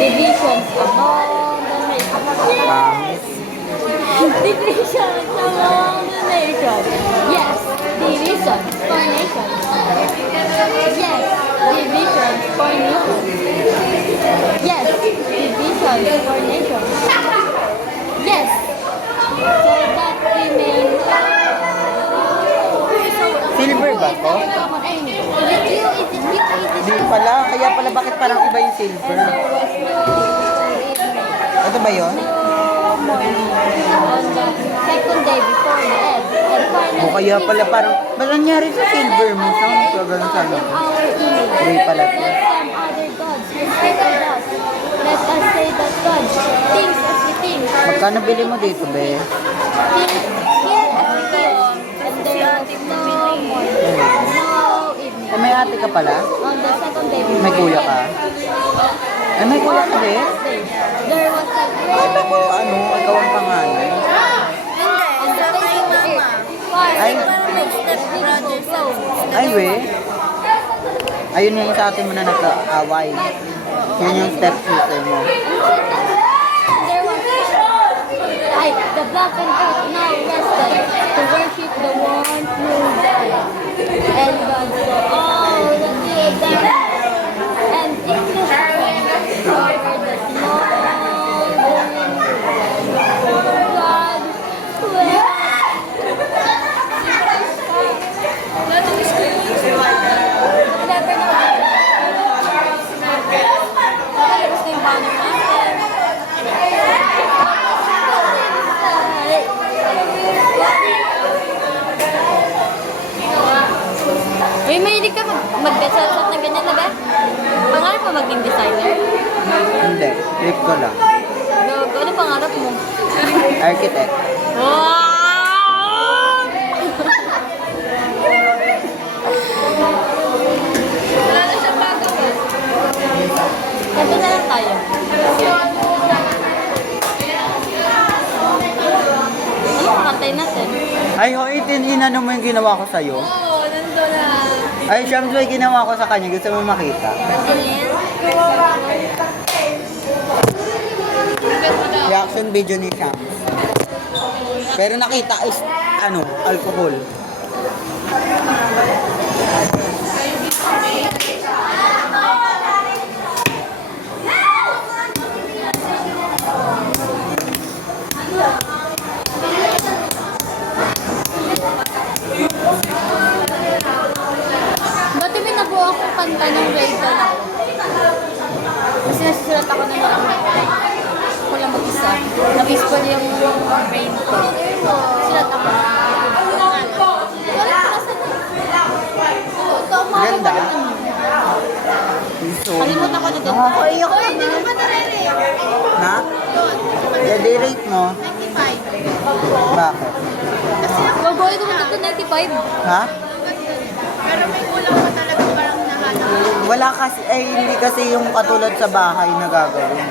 divisions among the nations. Divisions among the nations. Yes, divisions for nations. Yes, divisions for nations. Yes, divisions for nations. Yes, so that we may Silver ba to? common enemy. Is it you? Is it you? Is it Hindi you? pala. Kaya pala bakit parang iba yung And silver? there was no evening. Ito ba yun? No morning on the second day before the end. And finally, O kaya pala parang, ba nangyari sa silver mo? Saan ko ganun sana? in our image. Gray pala to. Let some other gods respect us. Let us say that God thinks as we think. Magkano bili mo dito, be? Thinks here as we think. And there was no morning. No evening. Eh, may ate ka pala? On the second day before May kuya the ka? end. Eh, may kuya ka din? There was a Ito great ko, ano, ikaw ang pangalan. on the face of the earth. Far Ay. beautiful clothes. Ay, we. Ayun yung sa atin mo na nagka-away. Yan yung stepsister mo. There was the black and earth now rested to worship the one true God. And God saw all the children. And in the heaven over the small God Uy, mahilig ka mag-design ng ganyan na ba? Pangarap mo maging designer? Hindi, trip ko lang. Ano pangarap mo? Architect. Wow! inano mo yung ginawa ko sa'yo? Oo, nandun na. Ay, Shams, may ginawa ko sa kanya. Gusto mo makita? Reaction video ni Shams. Pero nakita is, alcohol. Dati may nabuo ako kanta ng grade 1 ako. Kasi nasusulat ako ng mga kanta. Ako lang mag-isa. Nag-ispan yung brain ko. Sulat ako. Ganda. So, Kalimutan ko na din. nakakaiyak ka Hindi na. ko pa nare-rate. Na? Yun. I-rate mo. 95. Bakit? Kasi ako, gawin ko na ito 95. Ha? Pero may kulang ko talaga parang nahanap. Wala kasi, hindi kasi yung katulad sa bahay na gagawin.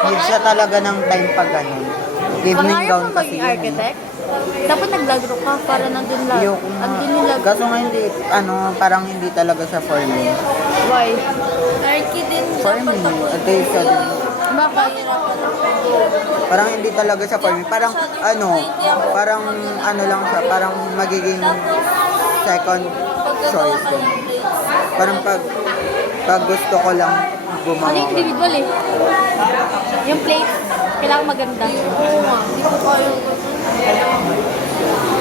Need siya talaga ng time pag ganun. Evening gown kasi yun. architect? Dapat nag-lagro ka para nandun lang. Ayoko nga. Andun yung lagro. Kaso nga hindi, parang hindi talaga siya for me. Why? Arky din. For me, at least siya din. Bakit? Parang hindi talaga siya for me. Parang, parang lang siya, parang magiging second choice ko. Parang pag gusto ko lang Ano gumawa. yung individual eh? Yung plate, kailangan maganda. Oo nga. Hindi ko kaya.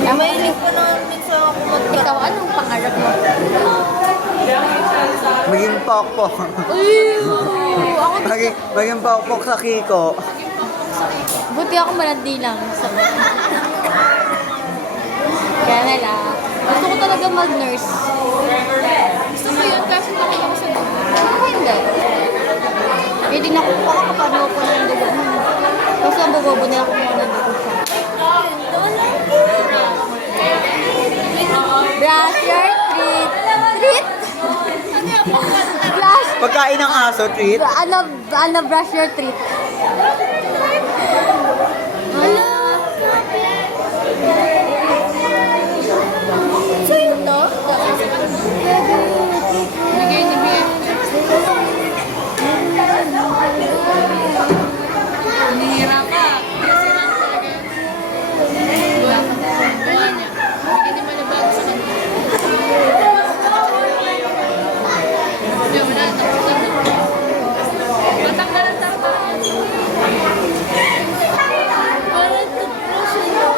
Mahilig ko na din sa kumagka. Ikaw, anong pangarap mo? Maging pokpok. Ako, maging pokpok sa Kiko. buti ako malandi lang. Kaya na lang. Gusto ko talaga mag-nurse. Gusto ko yun kasi nakita ko sa dugo. Ako hindi. Eh di nakakapano ko ng dugo. Kasi ang bobobo nila kumuha ng dugo siya. Brush your teeth. Treat? Brush. Pagkain ng aso, treat. Ano brush your teeth? Hello? Sa'yo to? Bigay ni Bia. Nanihira ka. Kasi lang talaga. Wala niya. Bigyan niya malabago sa kanya. Hindi, wala. Tapusan mo. Matanggal ang tapos. Parang toothbrush yun.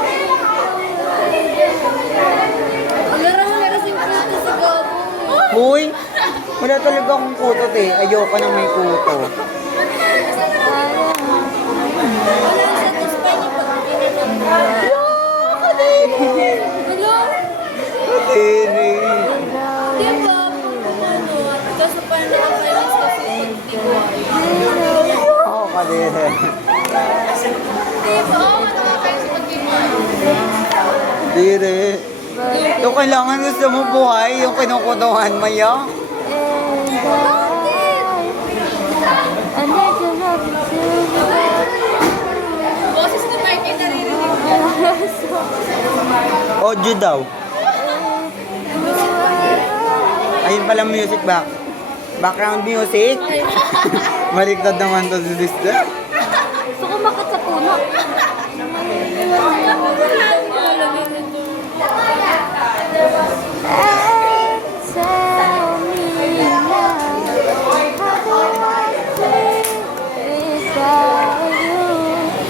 Larang-larasing puto si Gabo. Uy, wala talaga akong kutot eh. Ayoko na may kuto. Kadiri. Oo, kadiri. Kadiri. Yung kailangan gusto mo buhay, yung kinukutuhan mo yun. Boses ni Marky naririnig ko. Audio daw. Ayun pala music back. Background music. Maligtad naman to si sister. Gusto ko makit sa puno.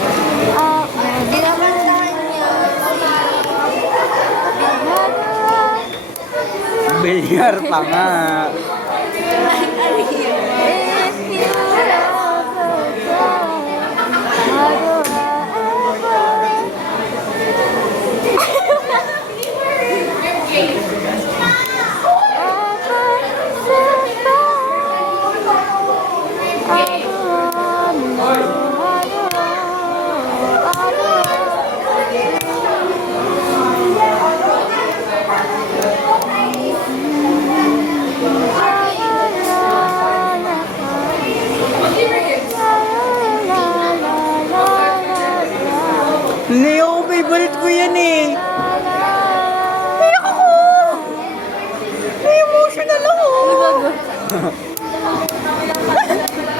Hindi naman sa kanya. Bilyar pa nga.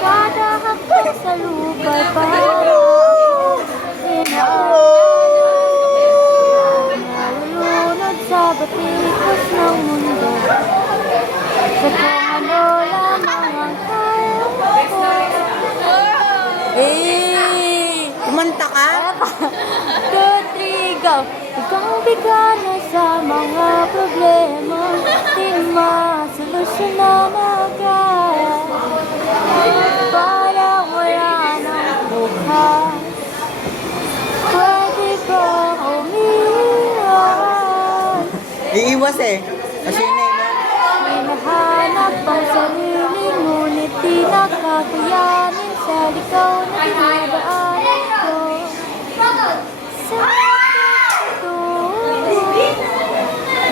Kada hakbang sa lupa'y parang inaalam. Nalulunod sa batikos ng mundo. Sa kung ano lamang ang kaya ko. Kumanta ka? 2, 3, go! Ikaw bigana sa mga problema. Di masolusyonan agad. Parang wala nang bukas. Pwede bang umiwas? Iiwas eh. Kasi Hinahanap ang sarili, ngunit di nakakayanin sa likaw na dinadaanan ko. Sa pagtutungo,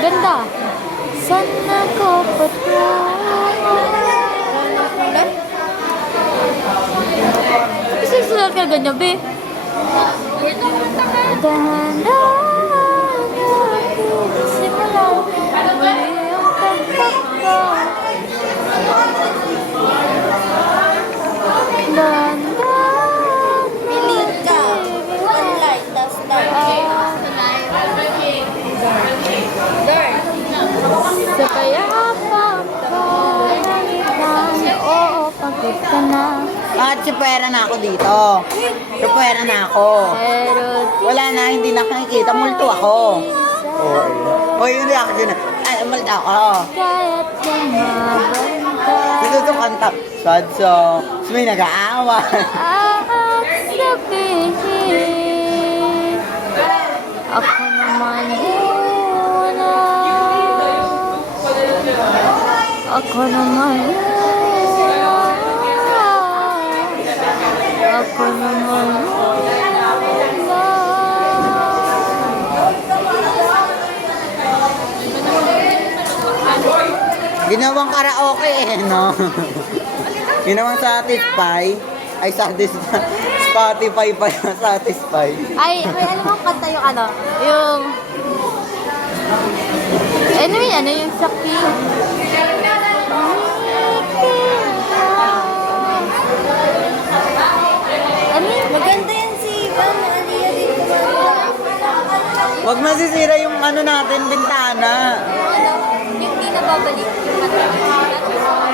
ganda. Saan ako patungo? Kasi sulat ka ganyan, be. Dahan-dahan natin simulan muli ang pagpagpag. Dahan-dahan Piling ka. One light, tas light. Sa payapang kalangitan, oo, pagod ka na. At si pera na ako dito. Si pera na ako. Pero Wala na, hindi na nakikita. Multo ako. O yun reaction na. Ay, multo ako. kaya't lumaban ka. Dito to kanta. Sad song. Tapos may nag-aawa. At sabihin, ako naman muna. Ako naman muna. Ako naman muna. Ginawang karaoke eh, no? Ginawang Satisfy. Ay, Satisfy. Spotify pa yung Satisfy. Ay, alam mo kanta yung ano? Yung... ano yung Saki? Ano yun? Maganda yan si Ivan. Aliyah din kumanta. Huwag masisira yung ano natin, bintana. Yung di nababalik yung kanta.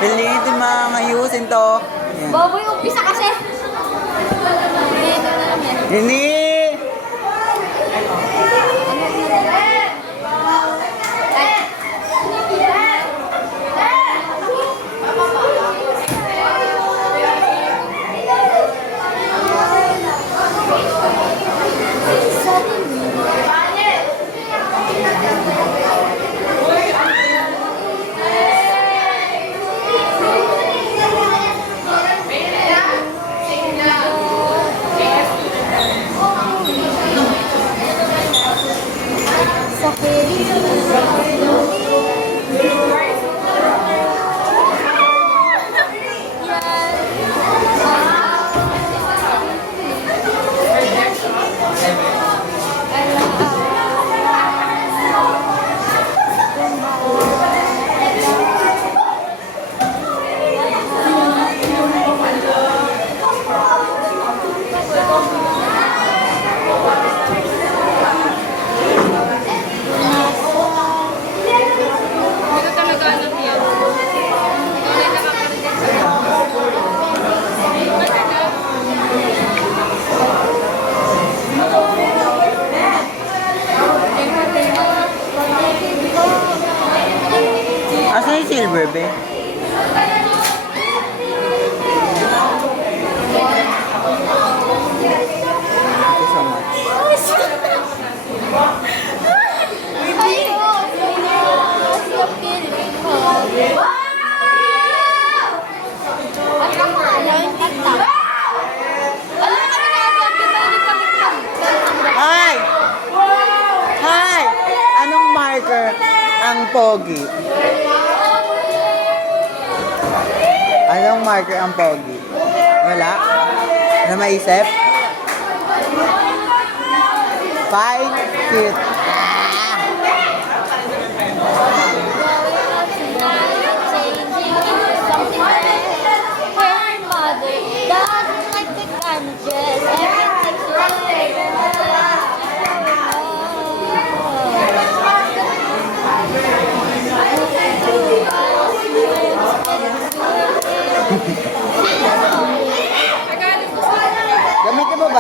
Pilitin mga ngayusin to. Yan. Baboy, umpisa kasi. Hindi, ito na lang yan. Hindi! Asan yung silver, be? Thank you so much. Hi! Hi! Anong marker ang pogi? Anong marker ang pogi? Wala? Na maisip? Fine, cute.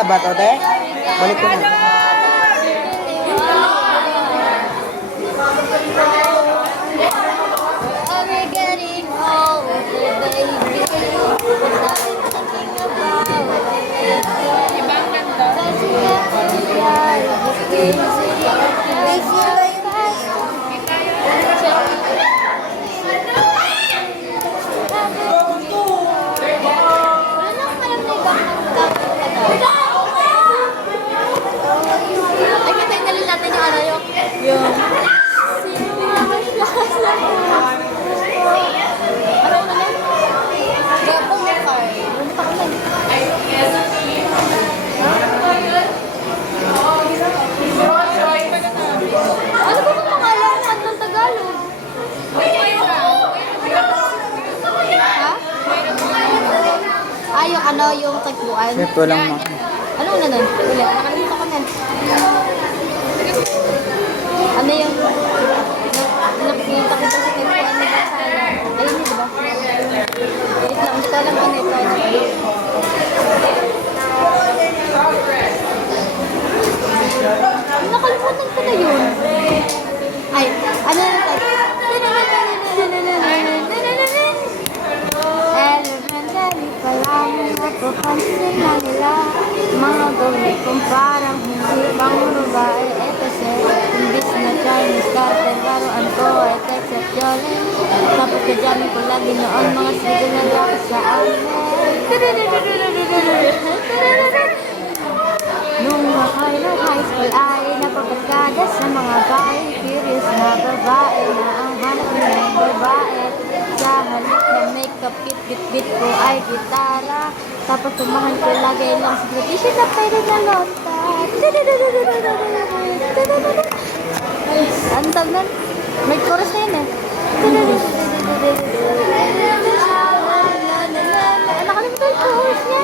ba to, te? Balik ko na. We're getting older, baby. Ibang ganda. Ay, katayin na rin natin yung ano yung ano na lang? Gabong mo car. Bumita ko lang. Ano ba kung pangalan ng Tagalog? Ha? Ah, yung ano, yung tagpuan? Ito lang mo. Ano na nun? Ulit, nakalimutan ko nun. Ano yung nakikita ko sa tagpuan na Bakala? Ayun yun, diba? Wait lang, hindi ko alam kung ito. Nakalimutan ko na yun. Ay, ano na ito? Elementary pa lang, napapansin na nila mga gawin kong parang hindi pang babae. Ito siya, imbis na Chinese cutter, laruan ko ay Texas Jolly. Tapos kadyamin ko lagi noon mga sige na laki sa amin. Nung ako'y nag-high school ay napabarkada sa mga bae. Curious na babae na ang hanap ng babae. Sa halik na makeup kit, bit ko ay gitara. Tapos tumahan ko lagi lang sa tradition na pwede na lonta. Ang tag nun? May chorus na yun eh. Nakalimutan yung chorus niya.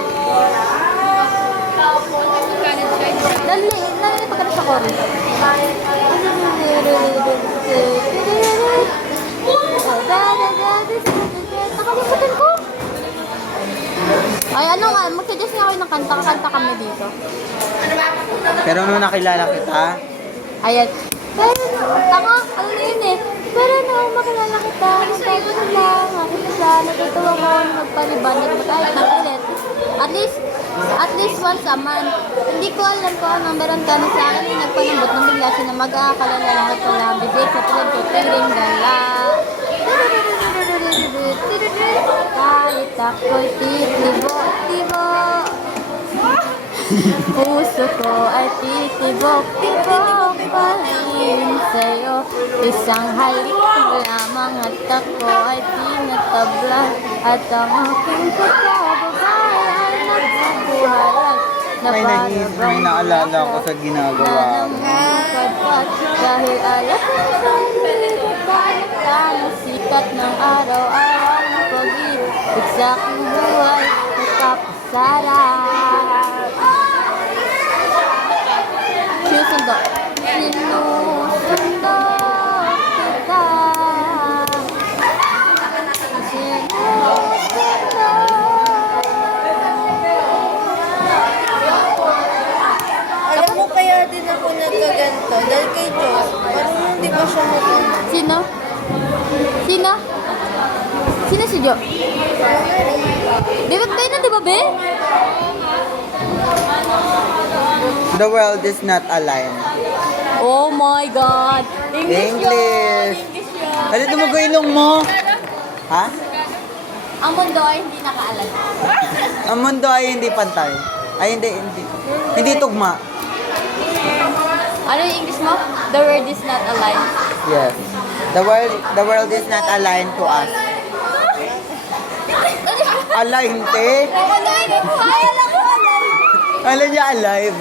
Nalilipat ka na sa chorus. Nakalimutan ko. Ay, ano nga, mag-suggest nga kayo ng kanta. Kakanta kami dito. Pero nung nakilala kita, Ayan. Pero, tama, ano na yun eh. Pero nung makilala kita, sabi ko lang, makita siya, natutuwa ko na magpaliban at mag-ayat ng ulit. At least once a month. Hindi ko alam kung anong meron ka na sa akin. Yung nagpanambot ng bigla siya na mag-aakalala lang ito lang. Bigay sa tulad ko, tiring gala. Kahit ako'y titibo-tibo. Puso ko ay titibok-tibok pa rin sa'yo. Isang halik lamang at ako ay tinatabla. At ang aking pagkababae ay nagbubuhalag. may naalala ko sa ginagawa ko. Dahil alam ko sa sikat ng araw-araw ng pag-ibig sa aking buhay nakapasarap. Sinusundo kita. Alam mo kaya din ako nagkaganto dahil kay Diyos. Parang hindi ba siya mukhang Sino? Sino? Sino si Jo? Bebe, tayo na, di ba, Be? The world is not aligned. Oh my God! English yun! English! English yun! Ano mo ilong mo? Ha? Ang mundo ay hindi nakaalam. Ang mundo ay hindi pantay. Ay, hindi. Hindi tugma. Ano yung English mo? The world is not aligned. Yes. The world is not aligned to us. Aligned, te? Alam ko, alive! Alam niya alive.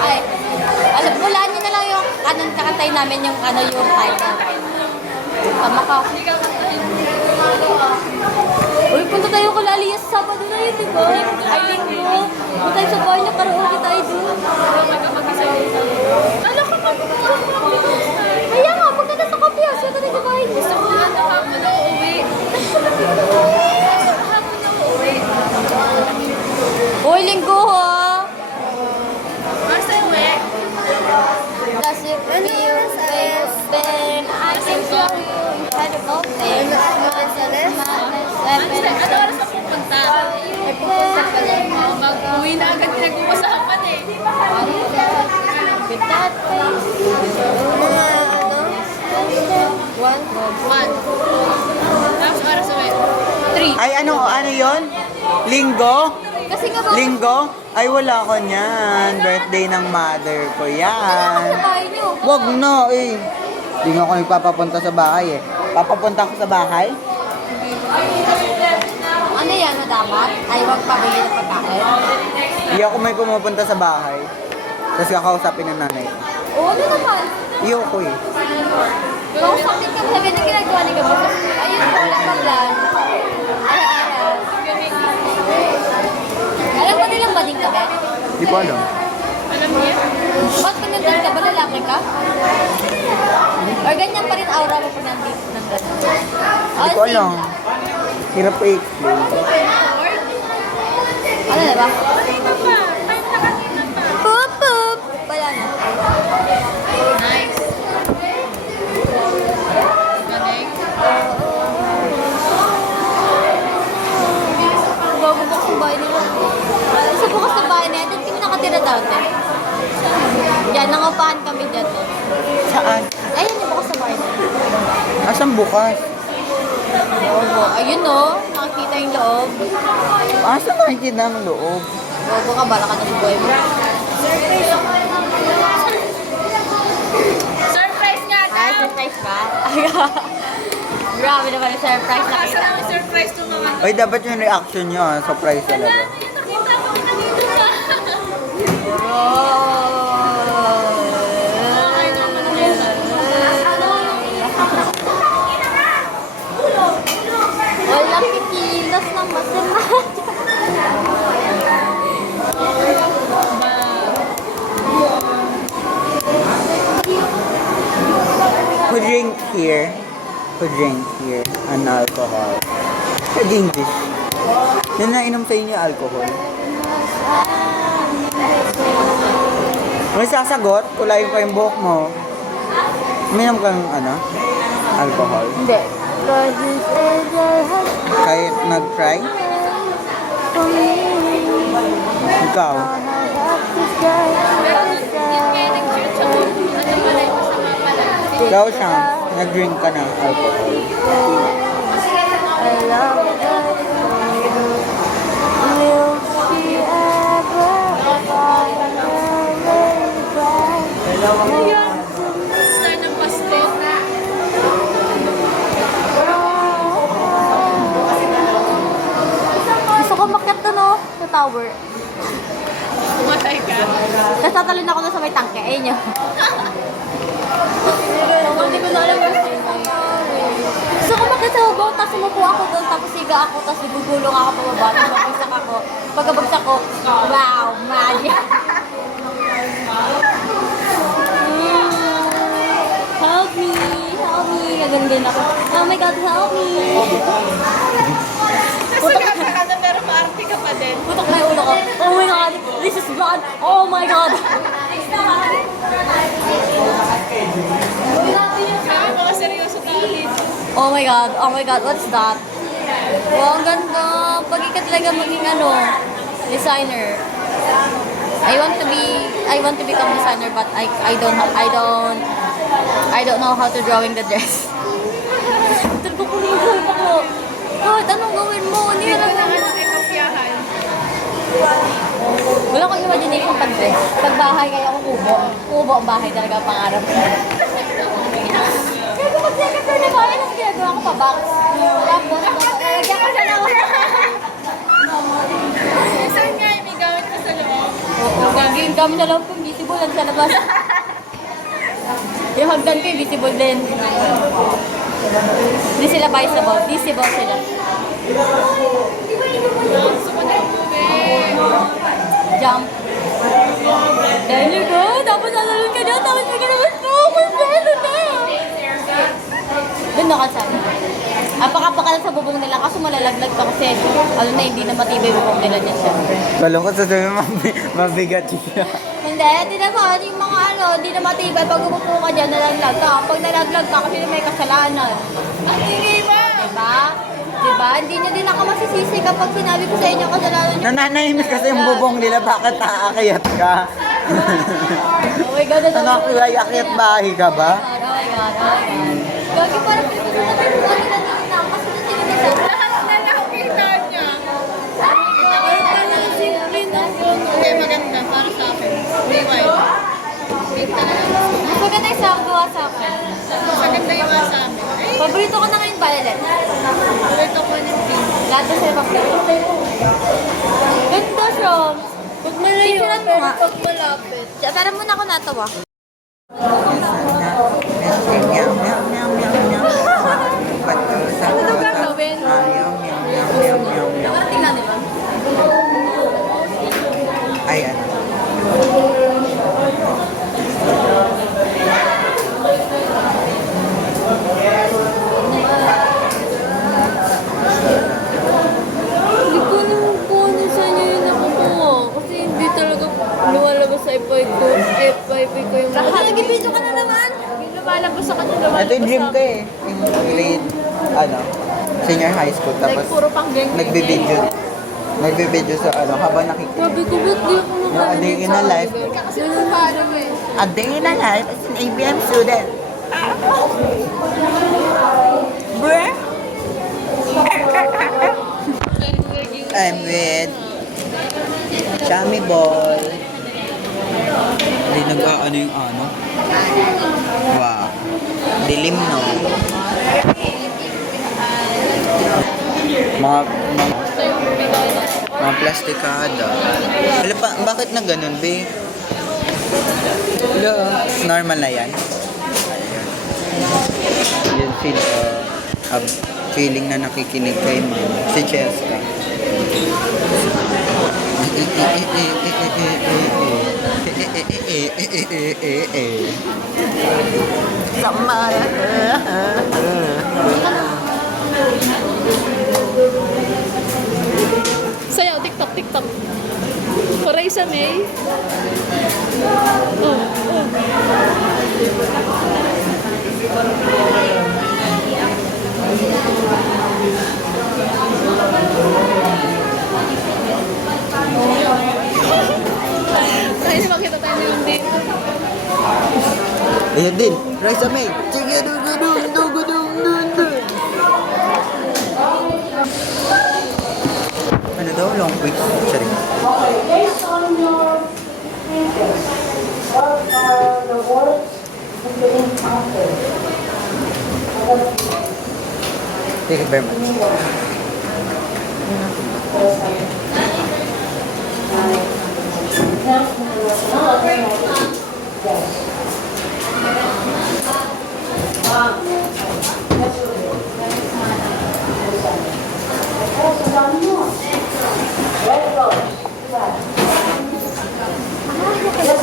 Ay, alam, hulaan niyo na lang yung anong kakantay namin yung ano yung title. Tama ka. Uy, punta tayo kala Alias sa Sabado na yun, diba? Ay, linggo. Punta tayo sa bahay na karaoke tayo doon. Ano ka pa? Kaya nga, punta na sa kape. Siya tayo sa bahay. Gusto ko nga nakapon na uuwi. Hapon na uuwi. Uy, you, space, then I can show you incredible things. Ano oras ka pupunta? Ay, pupunta pa lang. Mag-uwi na agad pinag-uusapan eh. With that face. Mga ano? One. One. Tapos oras uwi. Three. Ay, ano yon? Linggo? Kasi nga ba, Linggo? Ay, wala ko niyan. Birthday ng mother ko sa yan. bahay niyo. Wag na eh. Hindi nga ako nagpapapunta sa bahay eh. Papapunta ako sa bahay? Ano yan na dapat? Ay, wag pabili ng pagkain. Hindi ako may pumupunta sa bahay. Tapos kakausapin ng nanay. Oo, ano naman? Iyo ko eh. Kung something ka sabi na ginagawa ni Gabo. Ayun, wala pa plan. Araw-araw. Alam mo nilang bading ka ba? Hindi ko alam. Alam niya? Ba't pinundan ka ba? Lalaki ka? Or ganyan pa rin aura mo pag nandito ng gano'n? Hindi ko alam. Hirap ko i-explain. Ano na ba? Poop, poop! Wala na. Nice. Galing. Bago-bukas yung bahay nila. Sa bukas ng bahay nila, dyan kami nakatira dati. Yan, nangupahan kami dyan. Saan? Ayun, yung bukas ng bahay nila. Asan bukas? Oo, ayun no, nakikita yung loob. Asan nakikita ang loob? Bobo ka, bala ka na sa buhay mo. Surprise nga daw! Ay, surprise ba? Grabe naman yung surprise na kita. Surprise to mga... Ay, dapat yung reaction nyo ah. Surprise talaga. Nakita ko kita dito sa... Walang kikilos ng masama. Who drink here? Who drink here? An alcohol. Pwede English. Yan na inom sa inyo alcohol. May sasagot, kulayin pa yung buhok mo. Uminom kang ano? Alcohol. Hindi. Kahit nag-try? Ikaw? Ikaw siya, nag-drink ka ng alcohol. I love that. Will she ever find her way back? Star ng pasto. Gusto ko makyat to no, sa tower. Tumatay ka? Tapos tatalon ako na sa may tangke, ayun yun. Hindi ko na alam gusto ko makyat sa hubaw, tapos umupo ako doon, tapos higa ako, tapos igugulong ako pababa, tapos mabagsak ako. Pagkabagsak ko, wow, magic! Help me! Help me! Ganun din ako. Oh my God, help me! Putok ka na pero maarte ka pa din. Putok na yung ulo ko. Oh my God! This is blood! Oh my God! Grabe mga seryoso tao dito. Oh my God! Oh my God! What's that? Wow, ang ganda! Pag-ikat talaga maging designer. I want to become designer but I don't know how to drawing the dress. Talaga ko rin ako. God, anong gawin mo? Hindi na lang ikopyahan. Wala akong imagination pag-dress. Pag-bahay kaya ako kubo. Kubo ang bahay talaga ang pangarap ko. Kaya kapag second floor na bahay, ang ginagawa ko pa box. Tapos, lalagyan ko siya ng... Saan nga yung may gamit ko sa loob? Oo, gagawin kami sa loob kung visible lang sa labas. Yung hagdan ko yung visible din. Hindi sila visible. Visible sila. Jump. There you go. Tapos nalalun ka dyan. Tapos may ganawas mo. Magpano na. Doon na kasi. Apaka-apaka lang sa bubong nila. Kaso malalaglag pa kasi. Ano na, hindi na matibay bubong nila niya syempre. Balong ko sasabihin, mabigat siya. Hindi Hindi, tinan mo, yung mga ano, di na matibay. Pag umupo ka dyan, nalaglag ka. Pag nalaglag ka, kasi may kasalanan. Diba? Diba? Hindi nyo din ako masisisi kapag sinabi ko sa inyo kasalanan nyo. Nananahimik kasi yung bubong nila, bakit aakyat ka? Oh my God, Ano kaya akyat bahay ka ba? Oh my God. Gagi, parang pinagkakataon ko nila dito. Kasi na tinigil sa lahat na nakikita niya. Okay, maganda. Para sa akin. May white. Mas maganda yung sa gawa sa akin. Mas maganda yung sa amin. Paborito ko na ngayon violet. Paborito ko ng pink. Lahat na sa'yo paborito. Ganda siya. Pag malayo, pero pag malapit. Pero muna ako natawa. Ano gagawin? Nakarating na, di ba? Ayan. Hindi ko naman po ano sa inyo yung nakukuha. Kasi hindi talaga lumalabas sa FYP ko yung Kasi nag-video ka na naman. Yung lumalabas sa kanya, Ito lumalabas yung dream sa ko eh. Yung grade, senior high school. Like, Tapos, puro pang geng. Nagbibideo sa habang nakikinig. Sabi ko, ba't di ako No, a day in a life. Kasi nung paano mo eh. A day in a life as an ABM student. Bruh. I'm with Chami Boy. Hindi nag-ano yung ano. Wow. Dilim no. Mga plastikada. Wala pa, bakit na ganun, be? Wala. Normal na yan. Yan feeling na nakikinig kay ma'am. Si Cheska. Samara. Sayaw, TikTok. Paray sa May. Oh. Tayo makita tayo naman dito. Ayan din. Raisa May. Sige, dun. Ano daw? Long quick. Sorry. Based on your previous, what are the words that you encountered? Thank you very much.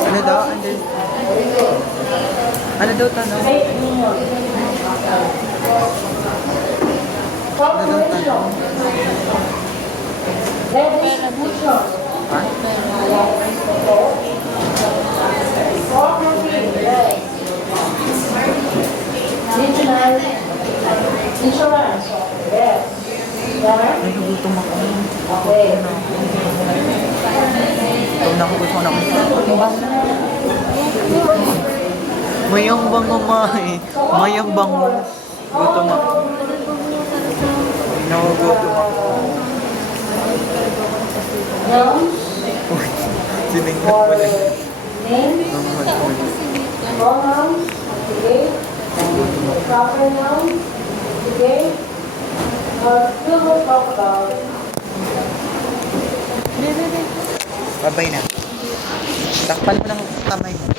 Ano daw? Ano daw tanong? Ano daw tanong? Ha? Insurance. Yes. Nagugutom ako. Okay. Gutom na ako. Gusto na ako. Mayang bango, May. Mayang bango. Gutom ako. Nagugutom ako. Uy, siningkat mo na. Name, pronoun, okay. Proper noun, okay. We will talk about Babay na. Takpan mo ng kamay mo.